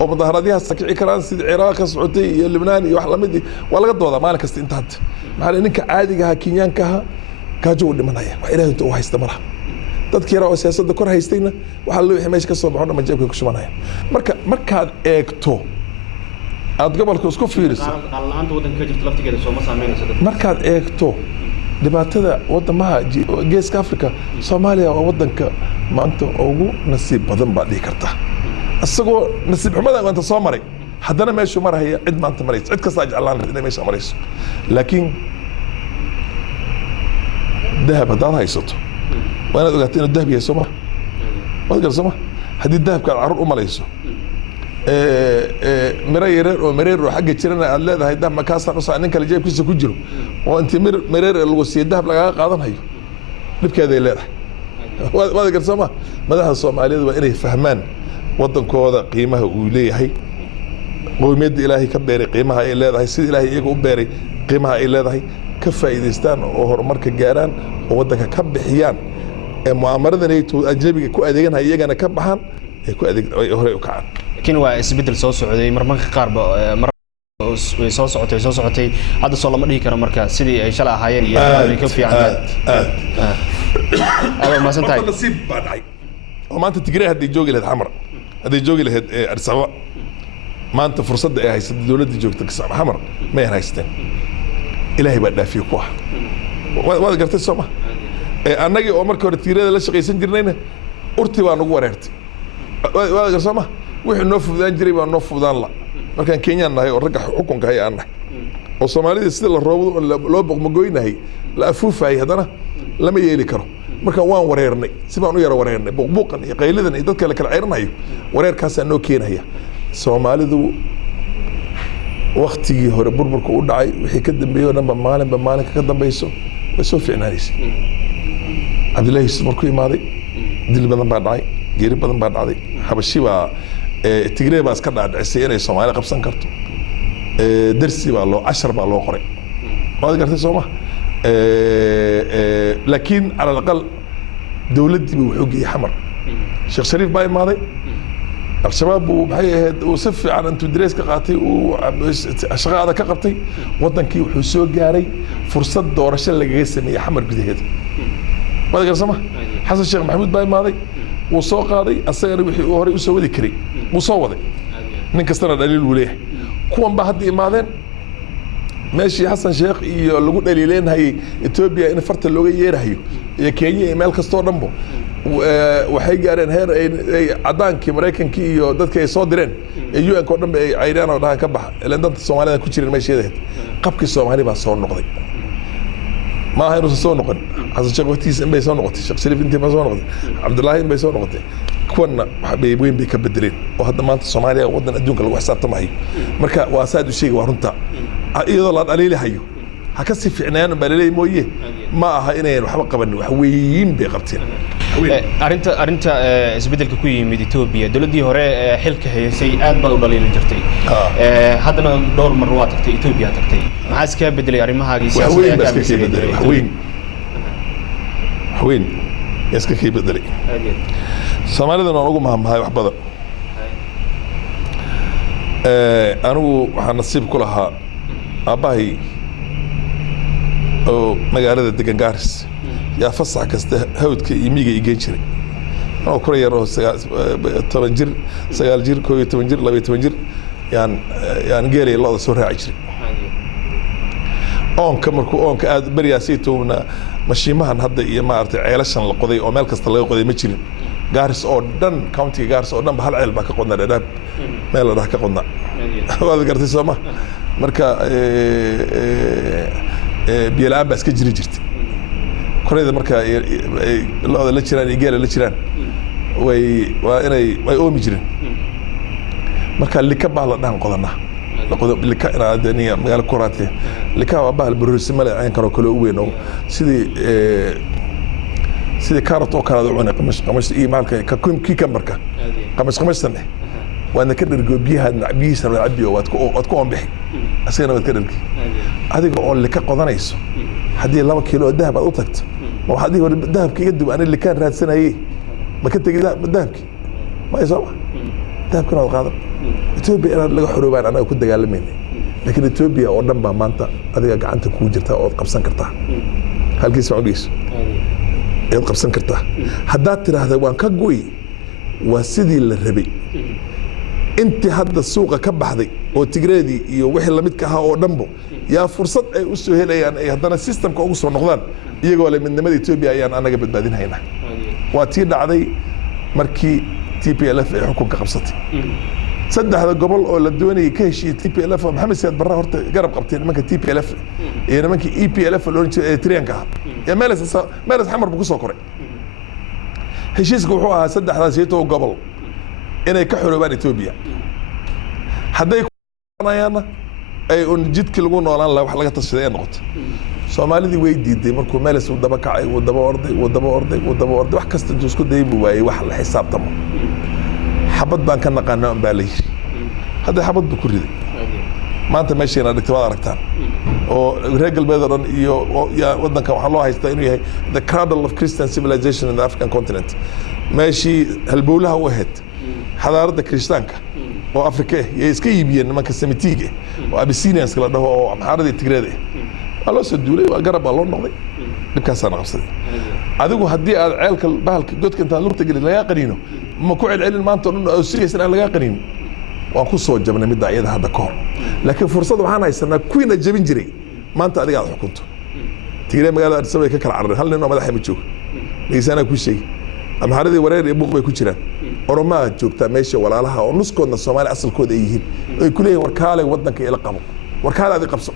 ومظاهرة دي هسه عكرة سيد العراق السعودية اللبناني واحد لمدي ولا قد وضع مالك كست انتهت مع إنك عادي كها كينيان كها كاجو دمنايا وإلهي أنت وهايست مرة dadkii yara oo siyaasadda kor haystayna waxa loo wixii meesha ka soo baxo ma jeebka ku shubanaya markaad eegto aad gobolka isku fiiriso qallaanta wadanka ka jirta laftigeeda soo ma saameynayso markaad eegto dhibaatada wadamaha geeska Afrika Soomaaliya waa wadanka maanta ugu nasiib badan baa dhigi karta asagoo nasiib xumada inta soo maray haddana meeshu maraya cid maanta marayso cid kasta jeclaan inay meesha marayso laakiin dahab hadaad haysato وانا قلت انه الذهب يا سما ما تقدر سما هدي الذهب كان عرض ماليسو مرير ومرير وحق جيرنا الله هيدا ما كاسا نص انك اللي جايب كيسه كجيرو وانت مرير الوسي الذهب لا قادن هيو دبكيده leedahay ما تقدر سما madaxa Soomaaliyeed waa inay fahmaan wadankooda qiimaha uu leeyahay qowmiyadda Ilaahay ka beeray qiimaha ay leedahay sida Ilaahay iyaga u beeray qiimaha ay leedahay ka faa'iideystaan oo horumarka gaaraan oo wadanka ka bixiyaan mu'aamaradan ay ajnabiga ku adeegan hayagana ka baxan ay ku adeeg ay hore u kacaan laakiin waa isbedel soo socday marmarka qaar mar soo socotay hadda soo lama dhigi karo marka sidii ay shalay ahaayeen iyo ay ka fiican ma santahay nasiib baadhay oo maanta Tigray hadii joogi lahayd xamar hadii joogi lahayd Arsaba maanta fursadda ay haysay dawladda joogta xamar ma ay haysteen Ilaahay baa dhaafiyo ku ah wada gartay Soomaa annagii oo markii hore tiirada la shaqaysan jirnayna urti baa nagu wareertay waa garsama wixii noo fududaan jiray baa noo fududaan la markaan Keenyan nahay oo ragga xukunka hay aan nahay oo Soomaalida sida la roobado loo boqmagooynahay la afuufay hadana lama yeeli karo marka waan wareernay si baan u yara wareernay buuqan iyo qaylidan iyo dadka kala ceyrnayo wareerkaas noo keenaya Soomaalidu waqtigii hore burburka u dhacay wixii ka dambeeyay dhanba maalinka ka dambayso way soo fiicnaanaysa عبد الله يسمر كوي ماضي دل بدن بعد عاي جيري بدن بعد عادي حبشي با تجري بس كذا عسيرة الصومالي قبسن كرتو درسي بالله 10 بالله قري ما قدرت سوما لكن على الأقل dowladdii buu wuxuu geeyey xamar sheekh shariif baa imaaday al-shabaab buu maxay ahayd uu si fiican intuu darees ka qaatay uu shaqo adag ka qabtay waddankii wuxuu soo gaaray fursad doorasho lagaga sameeyey xamar gudaheeda waad garsama xasan sheekh maxamuud baa imaaday wuu soo qaaday asagana wixii uu horey u soo wadi karay wuu soo waday nin kastana dhaliil wuu leeyahay kuwan baa hadda imaadeen meeshii xasan sheekh iyo lagu dhaliileynayay Ethiopia in farta looga yeerayo iyo Kenya iyo meel kastoo dhanbo waxay gaareen heer ay cadaankii Mareykankii iyo dadka ay soo direen UN ko dhan ay cayraan oo dhahan ka bax ilaa danta Soomaalida ku jirin meesheeda qabkii Soomaali baa soo noqday ما هي نص سو نقن حسن شيخ وقتيس إن بيسون نقطة شيخ شريف أنت بيسون نقطة عبد الله إن بيسون نقطة كنا بيبوين بيكبدرين وهذا ما أنت الصومالية ودنا أدونك الوحسات طمعي مركا واساد الشيء وهرنتا أيضا الله عليه حيو هكسي في عنان بالليل مويه ما هاينين وحبق قبل وحويين بقبتين أرنت إسبدل كوي من إثيوبيا دولدي هراء حلك هي سيئات بالضليل الجرتي هذا دور مرات تكتي إثيوبيا تكتي معسكر بدلي أرمها هاي وحوين بس كي بدلي حوين يسكت كي بدلي سومالي ده نقول مهم هاي وحبذا أنا هنصيب كلها أباي أو مقالة دكان جارس يا فصح كسته هود كيميجي يجيشري أو كوريا روح تمنجر سجال كوي تمنجر لبي تمنجر يعني جيري الله سورة عشري أون كمركو أون كأد برياسيتونا مشي مهن هذا يما أرتي عيلشان القضية أو مالك استلقي قضية مشيلين جارس أو دن كاونتي جارس أو دن بحال بك قلنا ده مال راح كقلنا هذا قرتي سما مركا بيلعب بس كجري جرتي كوريا مركا الله لا تشران يجيل لا تشران وأنا أومي جرين مركا اللي كبه الله نعم قلنا اللي كأنا الدنيا مقال كوراتي اللي كوا به البروس ملا عين كانوا كله وينو سيدي كارت أو كارت عنا قمش إيه مالك كي كم بركة قمش سنة وأنا كده بيها بيسر العبي وأتكون به أسينا بتكلم هذه أقول اللي كقضنا يسو هذه الله كيلو الذهب أوتكت وهذه هو الذهب كي يقدم أنا اللي كان هذه السنة إيه ما كنت الذهب كي ما يسوى الذهب كنا القادر إثيوبيا أنا لقى حروبان أنا كنت قال مني لكن إثيوبيا أردن بمانتا هذه قعدت كوجرتها أو قبسان كرتها هل كيس عوديس يد قبسان كرتها هدات ترى هذا وان كقوي وسيدي الربي أنت هذا السوق كبحذي وتجريدي يوحي لمدك ها أو دمبو يا فرصة أي أسوه هلا يعني هذا السيستم كأوسو نقدان يجوا من نمدي إثيوبيا يعني أنا قبل بعدين هنا واتينا عادي مركي TPLF حكومة قبصتي صدق هذا قبل ولا الدوني كهشي TPLF محمد سيد برا هرت جرب قبتين ممكن TPLF يعني ممكن EPLF اللي هو تريانكها يا مالس حمر بقصة كوري هشيس جوحها صدق هذا زيته قبل إنه يكحروا بين إثيوبيا حدا يكون أنا أي جد كل جون ولا لا وحلاقة تصدق نقط سومالي دي ويدي دي مركو مالس ودبا كعي ودبا أرضي وحكست تسكت دي بواي وحل حساب تمام حبط بان كان قناة بالي هذا حبط بكل دي ما أنت ماشي أنا دكتور ركتان ورجل بدرن يا ودنك وحلوها يستأنوا هي the cradle of Christian civilization in the African continent ماشي هالبولها واحد حضارة كريستانكا وأفريقيا يسكي بيان ما كسمتيجي وأبيسينيانس كلا ده هو محارة التجريدة الله سدولي وأقرب الله نقضي بكسر نقصدي أذوق هدي عيلك بهالك قلت كنت هلوك تجري لا يقرينه ما كوعد علم ما أنت أو سيريس أنا لا يقرينه وأكون صوت جبنا مدة عيد هذا كور لكن فرصة معنا يسنا كوين الجبين جري ما أنت أديك على حكمته تجري مقالة تسوي ككل عرض هل لأنه ما دحين بتشوف ليس أنا كل شيء أما هذا ورير يبغى بيكون شرا أرما جوبتا ماشي ولا لها ونص كنا الصومالي أصل كود أيهين كله وركالة ودنك إلى قبل وركالة هذه قبصة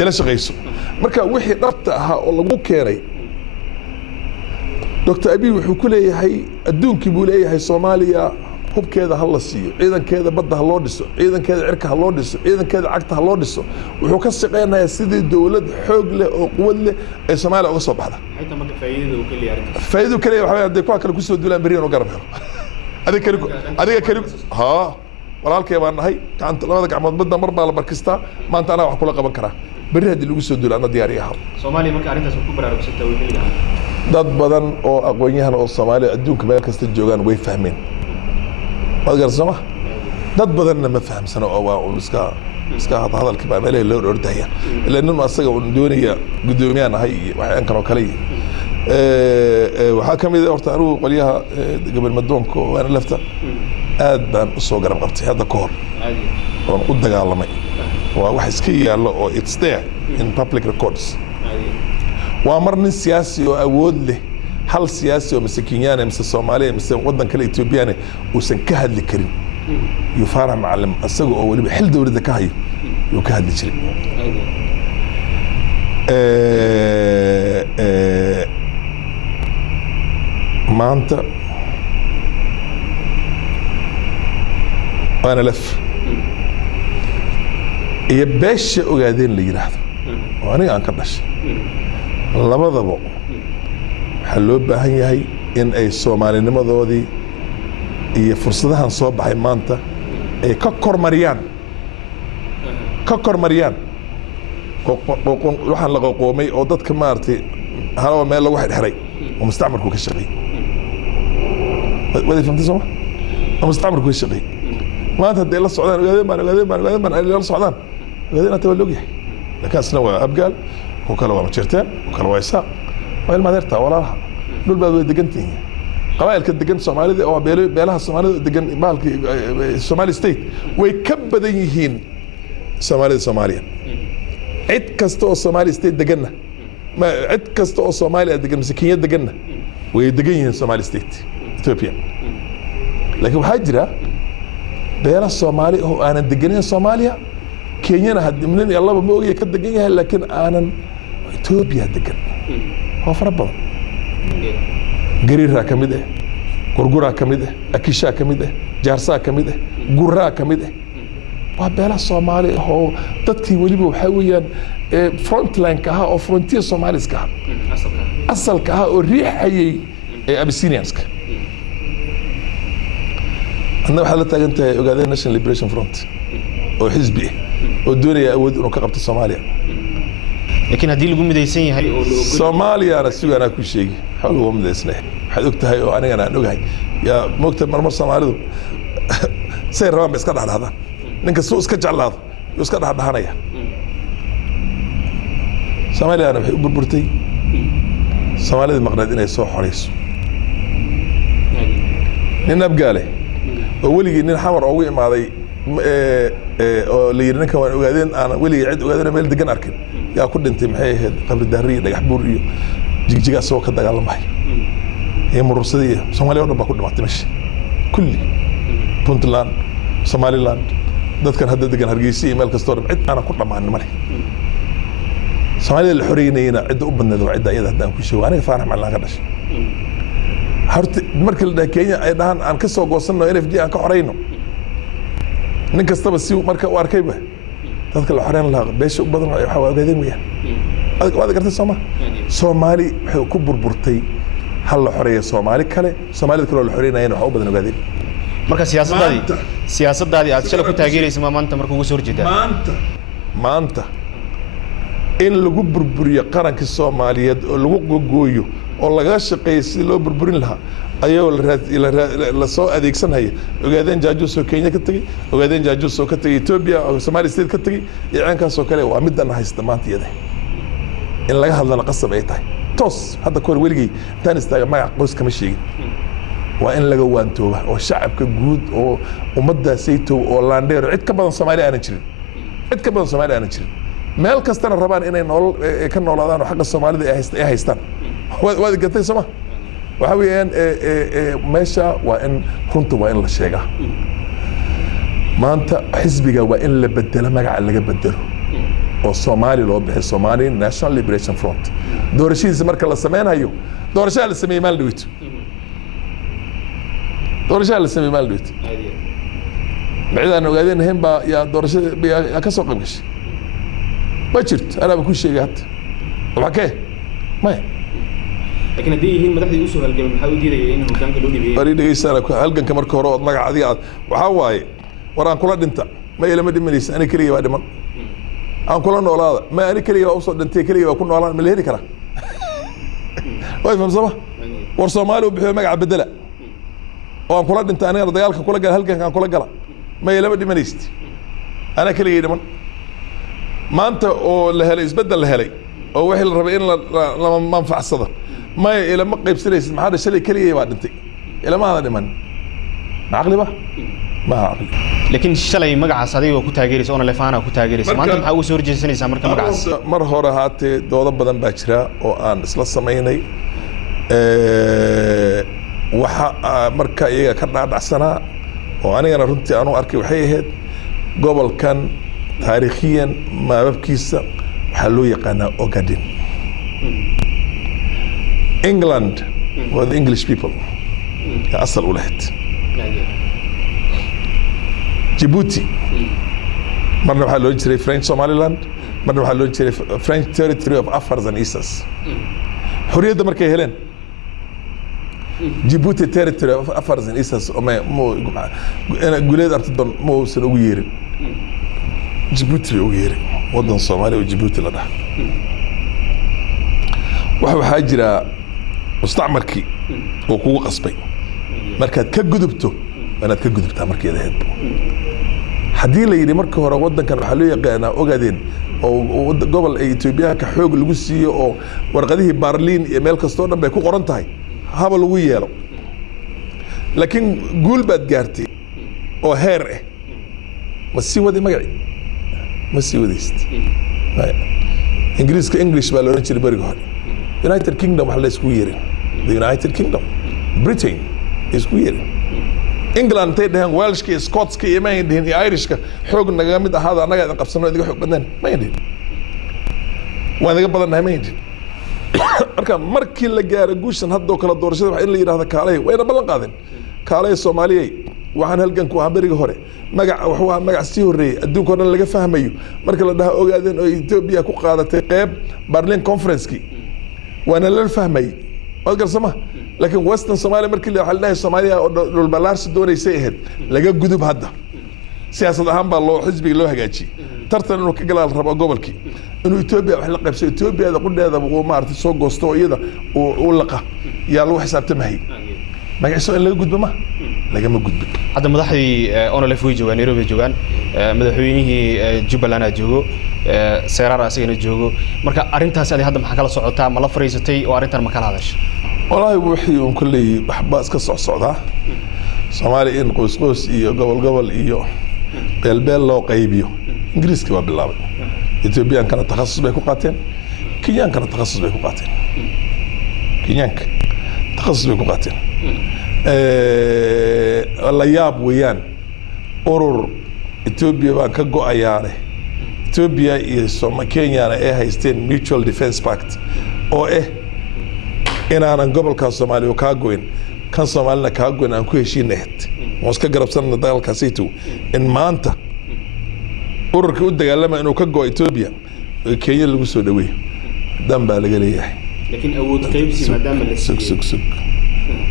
إلى شغيسو مركا وحي ربطها والله مو كيري دكتور أبي وحي كله هي الدون كبولي هي صوماليا hub keeda hal la siiyo ciidankeeda badda ha loo dhiso ciidankeeda cirka ha loo dhiso ciidankeeda cagta ha loo dhiso wuxuu ka shaqeynayaa sidii dawlad xoog leh oo quwad leh ay Soomaaliya uga soo baxda hayta marka faa'iidada kaliya arintaas faa'iido kaliya waxa ay kuwa kale ku soo duulaan bariyan oo garab helo adiga kali ha walaalkay baan nahay gacanta labada gacmood badda mar baa la barkistaa maanta ana wax kula qaban karaa bari hadii lagu soo duulaana diyaar yahay Soomaaliya marka arintaas ku baraarugsantaa way kaliya dad badan oo aqoon-yahan oo Soomaali adduunka meel kasta joogaan way fahmeen waad garsama dad badanna ma fahamsano oo waa iska hadalkii baa meel loo ordaya ilaa nin asaga uu doonaya gudoomiyaan ahay waxaan kan oo kale waxa kamid ah horta anigu qoliyaha gobol madoonka oo aan lafta aad baan u soo garab qabtay hadda ka hor oo u dagaalamay waa wax iska yaalo oo it's there in public records waa mar nin siyaasi oo awood leh hal siyaasi oo Kenyan mise Soomaali mise wadan kale Ethiopian uusan ka hadli karin يفارع معلم أسقو أول بحل دولة ذكاء يكهد لشيء ما أنت وأنا لف يبش وقاعدين اللي يرحض وأنا أنكرش لما ضبوا حلو بهاي هي إن أي Soomaali nimadoodii iyo fursadahan soo baxay maanta ay ka kormariyaan waxaan la qoqoomay oo dadka maartay halawa meel lagu xidhay oo mustacmarku ka shaqeey wadi famtay soo ma mustacmarku ka shaqeey maanta hadday la socdaan ogaadeen ay la socdaan ogaadeen inta loo yahay lakaasna waa abgaal oo kale waa jirtaan oo kale waa isaaq waa ilma deerta walaalaha dul baad way degantihiin قبائل كدجن سومالي أو بيلها سومالي دجن بالك سومالي ستيت ويكبدينهين سوماليا عد كستو سومالي ستيت دجنة ما عد كستو سومالي دجن مسكينية دجنة ويدجنين سومالي ستيت إثيوبيا لكن حجرة بيلها الصومالي هو أنا دجنين سوماليا كينيا هاد منين يلا بموجي كدجنيها لكن أنا إثيوبيا دجن هو فربنا قريرها كمده قرقرها كمده أكيشها كمده جارسها كمده قرها كمده وبيلا الصومالي هو تدكي وليبو حويا فرونت لاين كها أو فرونتير صوماليس كها أصل كها الريح هي أبيسينيانسك أنا بحالتها أنت قاعدين ناشونال ليبريشن فرونت أو حزبي والدنيا أود إنه كقبة الصومالية لكن هذه اللي قوم دايسين هاي صوماليا أنا سوي أنا كل شيء حلو قوم دايسنه حدوكت هاي وأنا نوجهي يا مكتب مرمر صومالي سير رام بس كده على هذا نك السوق سكج على هذا يسكت على هنايا صوماليا أنا بحب بربرتي صوماليا المقدين يسوع حريص نين أبقاله أولي نين حمر أوي مع ذي اللي يرنك وقاعدين أنا ولي عد وقاعدين ميل دقن أركن يا كل أنت محيه قبل الدهرية دقح بوريو جيجا سوق كده قال ما هي مرصدية سوماليا ولا بكون ما تمشي كلي بونتلاند سومالي لاند ده كان هذا دقن هرجيسي ميل كستور عد أنا كل ما عندي مالي سوماليا الحرية هنا عد أبنا ذو عد أيده ده كل شيء وأنا فاهم على هذا هرت مركل ده كينيا أيضا أنا كسر قوسنا إنف دي أنا كحرينه ninka staba si marka u arkayba dadka la xoreen lahaa beesha badan waxa ogaadeen weeyaan waad gartay Soomaali wuxuu ku burburtay hal la xoreeyo Soomaali kale Soomaalida kale la xoreynayeen waxa u badan ogaadeen marka siyaasadaadii aad shalay ku taageeraysa maanta markuu ugu soo horjeedaa maanta in lagu burburiyo qaranka Soomaaliyeed oo lagu gogooyo oo laga shaqeeyo si loo burburin lahaa ayuu la soo adeegsanaya ogaadeen jaajuus oo Kenya ka tagay ogaadeen jaajuus oo ka tagay Ethiopia oo Somali State ka tagay iyaankaas oo kale waa midan haysta maanta iyada in laga hadlana qasab ay tahay toos hadda koor weligii tan istaaga magac qoys kama sheegin waa in laga waantooba oo shacabka guud oo ummadda sayto oo laandheer cid ka badan Soomaali aan jirin meel kastana rabaan inay nolol ka noolaadaan oo xaqqa Soomaalida ay haystaan waad gatay Soomaa waxa weeyaan meesha waa in runta waa in la sheegaa maanta xisbiga waa in la bedelo magaca laga bedelo oo Soomaali loo bixiyo Somali National Liberation Front doorashadiisa marka la sameeynayo doorashada la sameeyay maal dhaweyto بعدين وقاعدين هم با يا دورش يا كسوق بقش بجرت أنا بكون شيء قات وبعكيه ما لكن دي هي مدحدي يوسف هالجم حاول يدير إنه كان قالوا لي بيه بريد يسأل هالجن كمر كورات ما قاعد وحواي وران كل أنت ما يلمد مدي مليس أنا كلي بعد ما أنا كل أنا ولا ما أنا كلي أوصل أنت كلي وأكون ولا من اللي كلا way fahamsama war Soomaali u bixiyo magaca bedela oo aan kula dhinta aniga dagaalka kula gal halkan aan kula gala ma ilama dhimanayst ana kaliya dhiman maanta oo la helay isbedel la helay oo wixii la rabay in la manfacsado ma ilama qaybsanaysid maxaa shalay kaliya baa dhintay ilama hada dhiman aqli ba ma aqli laakiin shalay magacaas adiga ku taageeraysa oo leefana ku taageeraysa maanta maxaa ugu soo horjeesanaysaa marka magacaas mar hore haatee doodo badan baa jira oo aan isla sameynay waxa marka iyaga ka dhaadhacsanaa oo anigana runtii aanu arkay waxay ahayd gobolkan taariikhiyan maababkiisa waxaa loo yaqaanaa Ogaden England were the English people asal u lahayd Djibouti marna waxaa loo jiray French Somaliland marna waxaa loo jiray French territory of Afars and Isas xorriyadda markay heleen Djibouti territory of Afars and Isas guleed artidon ma uusan ugu yeerin Djibouti bay ugu yeerin waddan Soomaaliya oo Djibouti la dhaha waxaa jira mustacmarkii oo kugu qasbay markaad ka gudubto inaad ka gudubtaa markeeda ahayd haddii la yidhi marka hore waddankan waxaa loo yaqaanaa Ogaden oo gobol ay Etoobiyaanka xoog lagu siiyo oo warqadihii Berlin iyo meel kastoo dhan bay ku qoran tahay haba lagu yeelo laakiin guul baad gaartay oo heer ah ma sii wadi magaci ma sii wadayst Ingiriiska English baa loo jiray bariga hore United Kingdom waxa la isku yeerin the United Kingdom Britain isku yeerin England tay dhahan Welshka Scottska iyo Maayndin iyo Irishka xoog naga mid ahaada anaga aan qabsano idiga xoog badan Maayndin waan iga badanahay Maayndin marka markii la gaaro guushan hadda kala doorashada waxa in la yiraahdo kaalay wayna ballan qaadeen kaalay Soomaaliyeey waxaan halkan ku bariga hore magaca wuxuu magac sii horeeyay adduunka oo dhan laga fahmayo marka la dhaho Ogaden oo Ethiopia ku qaadatay qayb Berlin conference-ki waana la fahmay wad garsama laakiin Western Somalia markii la xalnaay Soomaaliya oo dhul balaarsi doonaysay ahayd laga gudub hadda siyaasad ahaan baa loo xisbiga loo hagaajiyay tartan inuu ka galaal rabo gobolkii inuu Ethiopia wax la qaybsay Ethiopia qudheeda uu maartay soo goosto iyada oo laqa yaa loo xisaabtamahay magaciisa in laga gudbo ma lagama gudbo hadda madaxdii onolef way joogaan Nairobi joogaan madaxweynihii Jubbaland joogo Seerar asagana joogo marka arintaas ay hadda maxaa kala socotaa ma la fariisatay oo arintan ma kala hadashay والله وحي كل بحباس كسر صعدة Soomaali in qoys iyo gobol iyo beelbeel loo qaybiyo Ingiriiska waa bilaabay Ethiopian kana takhasus bay ku qaateen Kenyan kana takhasus bay ku qaateen Kenyanka takhasus bay ku qaateen la yaab weeyaan urur Ethiopia baan ka go'ayaane Ethiopia iyo Kenya ay haysteen Mutual Defence Pact oo inaanan gobolka Soomaaliya ka goyn kan Soomaalina ka goyn aan ku heshiinayd iska garabsanna dagaalkaasiitu in maanta ururka u dagaalama inuu ka go'o Ethiopia Kenya lagu soo dhaweeyo dan baa laga leeyahay laakiin awood qaybsi maadaama la sug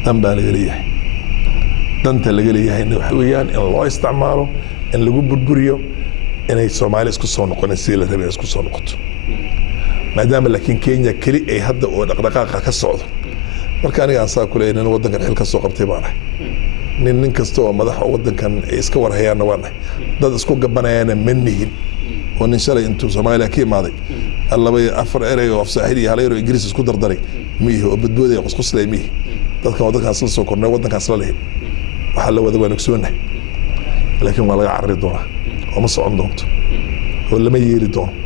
dan baa laga leeyahay danta laga leeyahay waxa weeyaan in loo isticmaalo in lagu burburiyo inay Soomaaliya isku soo noqon si la rabay isku soo noqoto maadaama laakiin Kenya kali ay hadda oo dhaqdhaqaaqa ka socdo marka aniga aan saa kulay inaan wadankan xil ka soo qabtay baan ahay nin kasta oo madax wadankan iska warhayaan waan ahay dad isku gabanayaan manihin oo nin shalay intuu Soomaaliya ka imaaday allaba afar eray oo afsaaxili haleero Ingiriis isku dardaray miihi oo badbooday qosqoslay miihi dadkan wadankaas la soo kornay wadankaas la leeyahay waxa la wada wanaagsanay laakiin waa laga carri doonaa oo ma socon doonto oo lama yeeri doono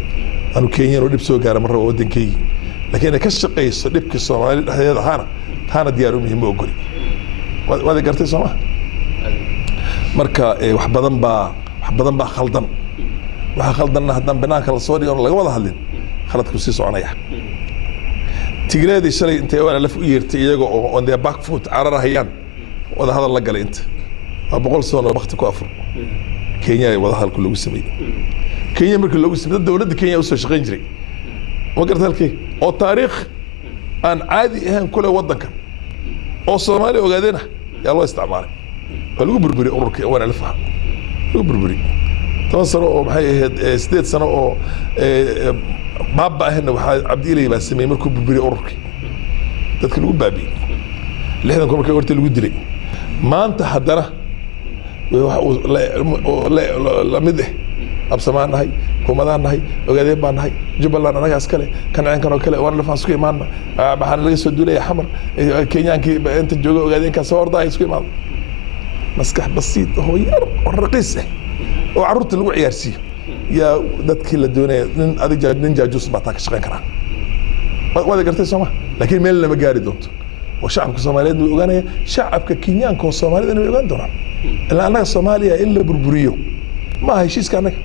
أنا كينيان ودب سوق على مرة ودن كي لكن أنا كشقي صدق كالصومالي هذا هانا ديارهم هم أقولي وهذا قرتي سما مركا وحبضن با خلطن وحخلطن هدن بناك الصوري ولا وضع هلين خلط كوسيس عنيا تجري هذه الشيء أنت ولا لف يرتي يجو on their back foot عرر هيان وهذا هذا اللي قال أنت أبغى صون وبختك كافر كينيا وضع هالكل وسمي كينيا مركل لو اسم الدولة كينيا وسوي شغين جري وقرت هالكي أو تاريخ أن عادي هم كله وضن كان أو الصومالي وقاعدينه يا الله استعماري فلو بربري أورك وأنا لفها لو بربري توصلوا أو بحي سديت سنة أو بابا هنا وحي عبد إلي بس مي مركب بربري أورك dadka lagu baabi'ey 60 kun markii horta lagu dilay maanta haddana la mid absamaan nahay kumadaan nahay ogaadeen baan nahay Jubbaland anaga askale kanacaan oo kale waan la faasku imaanna baxaan laga soo duulay xamar Kenyaankii inta jooga ogaadeen ka soo orday isku imaan maskax basiid oo yar oo raqiis oo carruurta lagu ciyaarsiyo yaa dadkii la doonay nin adiga nin jaajus baa ka shaqeyn karaa wada gartay Soomaa laakiin meel lama gaari doonto oo shacabka Soomaaliyeed way ogaanaya shacabka Kenyaanka oo Soomaaliyeed way ogaan doonaan ilaa anaga Soomaaliya in la burburiyo ma heshiiska anaga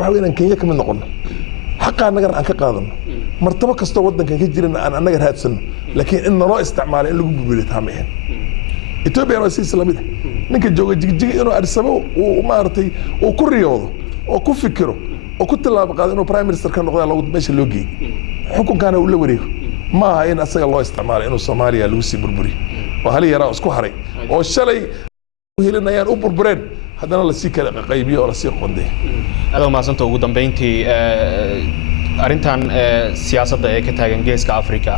waxa weeyaan Kenya kamid noqono xaqaa anaga aan ka qaadano martaba kasto wadankan ka jirana aan anaga raadsano laakiin in naloo isticmaalo in lagu burburiyo taameen Ethiopia waa si islamid ninka jooga jigjiga inuu arsabo oo maartay oo ku riyoodo oo ku fikiro oo ku talaab qaado inuu prime minister ka noqdo lagu meesha loo geeyo xukunkaana uu la wareego ma aha in asaga loo isticmaalo inuu Soomaaliya lagu sii burburiyo oo hal yara isku haray oo shalay helinayaan u burbureen haddana la sii kala qaybiyo oo la sii qonday aad ma santo ugu dambeyntii arintan siyaasadda ee ka taagan geeska Afrika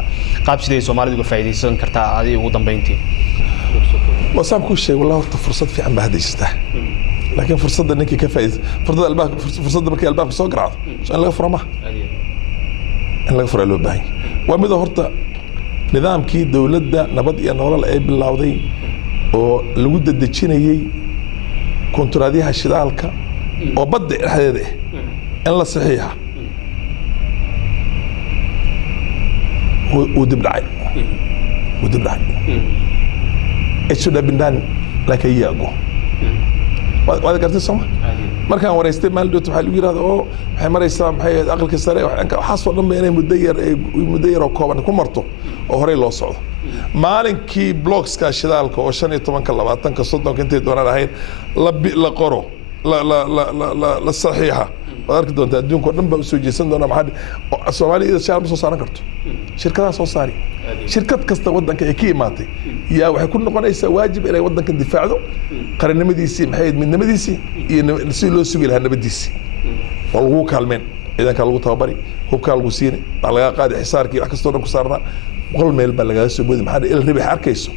qaab sidee Soomaalidu uga faa'iideysan kartaa adii ugu dambeyntii وصام كل شيء والله ورت فرصة في عم بهدي يستح لكن فرصة إنك كفايز فرصة الباك فرصة بك الباك صقر عاد عشان لا غفر ما إن لا غفر له باي ومذا هرت نظام كي دولة ده نبض يعني ولا الأيب اللاودي والوجود الدشيني كونتراديها الشدالك وبدأ هذا ده إن لا صحيحة ودبلعي it should have been done like a year ago وهذا قرت السما مركان وريستي مال دوت waxa lagu yiraahdo oo waxay maraysaa maxay aqalka sare waxa soo dhanba inay mudayar oo kooban ku marto oo hore loo socdo maalinkii blocks ka shidaalka oo 15 ka 20 ka 30 intay doonaan ahayn la qoro la saxiixa wadarka doonta adduunka oo dhan ba soo jeesan doona maxaa Soomaaliya shacab soo saaran karto shirkadaha soo saari shirkad kasta wadanka ay ka imaatay yaa waxay ku noqonaysaa waajib inay wadanka difaacdo qaranimadiisii maxay midnimadiisii iyo si loo sugi lahaa nabadiisii walgu kaalmeen ciidanka lagu tababari hubka lagu siin laga qaadi xisaarkii wax kasta oo dhan ku saarna qol meel baa laga soo boodi maxaa il ribax arkayso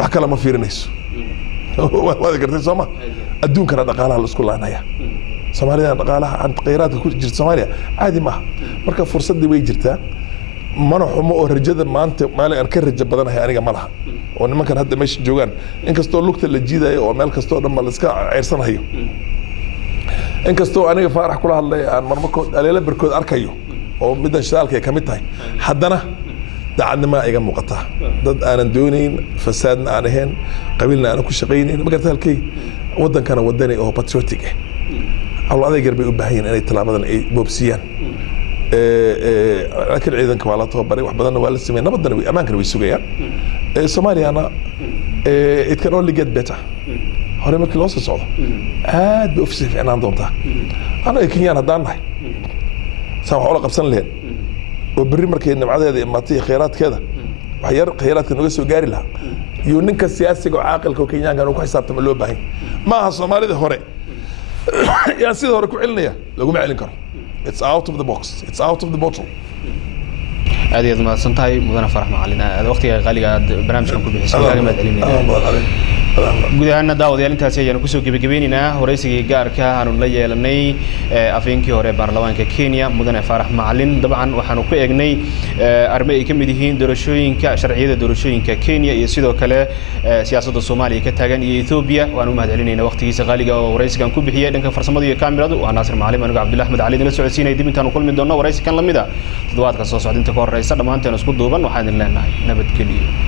wax kale ma fiirinayso waad gartay Soomaa adduunka dhaqaalaha la isku laanaya Soomaaliya dhaqaalaha aan qeyraadka ku jirta Soomaaliya caadi ma marka fursadii way jirtaa mana xumo oo rajada maanta maalin aan ka rajo badanahay aniga ma laha oo nimankan hadda meesha joogan in kastoo lugta la jiidayo oo meel kastoo dhan la iska ceersanayo in kastoo aniga faarax kula hadlay aan marmarkood aleela barkood arkayo oo midan shidaalka ay kamid tahay haddana daacadnimo iga muuqata dad aanan doonayn fasaadna aan ahayn qabiilna aan ku shaqaynayn ma gartaa halkay wadankana wadani oo patriotic ah adeeg yar bay u baahan inay talaabadan ay boobsiyaan لكن عيداً كوالا توبري وحبضنا ولا سمين نبضنا أمانكنا ويسوقيا Somalia it can only get better هوري مركي لوصل صعود عاد بأفسي في عنان دونتا أنا كينيان هدان نحي سامح عولا قبسان لهن وبري مركي إن معادة هذه إماتية خيارات كذا وحيار خيارات كانوا يسوي جاري لها يونك السياسي وعاقل كوكينيان كانوا كوي حساب تملوا باهي ما هالصومالي ده هوري يا سيد هوري كوعلنيا لو ما علن كرو It's out of the box. It's out of the bottle. هذه ما سنتهي مدن فرح معلنا هذا وقتي غالي برنامج كم كل بحساب ما تعلمني guud ahaan daawadayaal intaasi ayaan ku soo gabagabeynaa horeysigii gaarka aanu la yeelanay afeenkii hore baarlamaanka Kenya mudane Farax Macalin dabcan waxaanu ku eegnay arme ay kamid yihiin doorashooyinka sharciyada doorashooyinka Kenya iyo sidoo kale siyaasadda Soomaaliya ka taagan iyo Ethiopia waanu mahadcelinayna waqtigiisa qaaliga oo horeysigan ku bixiyay dhanka farsamada iyo kaamiradu waa Naasir Macalin aniga Cabdullaahi Ahmed Cali la socodsiinay dib intaan kulmi doono horeysigan lamida toddobaadka soo socda inta ka horeysa dhamaanteen isku duuban waxaan idin leenahay nabadgelyo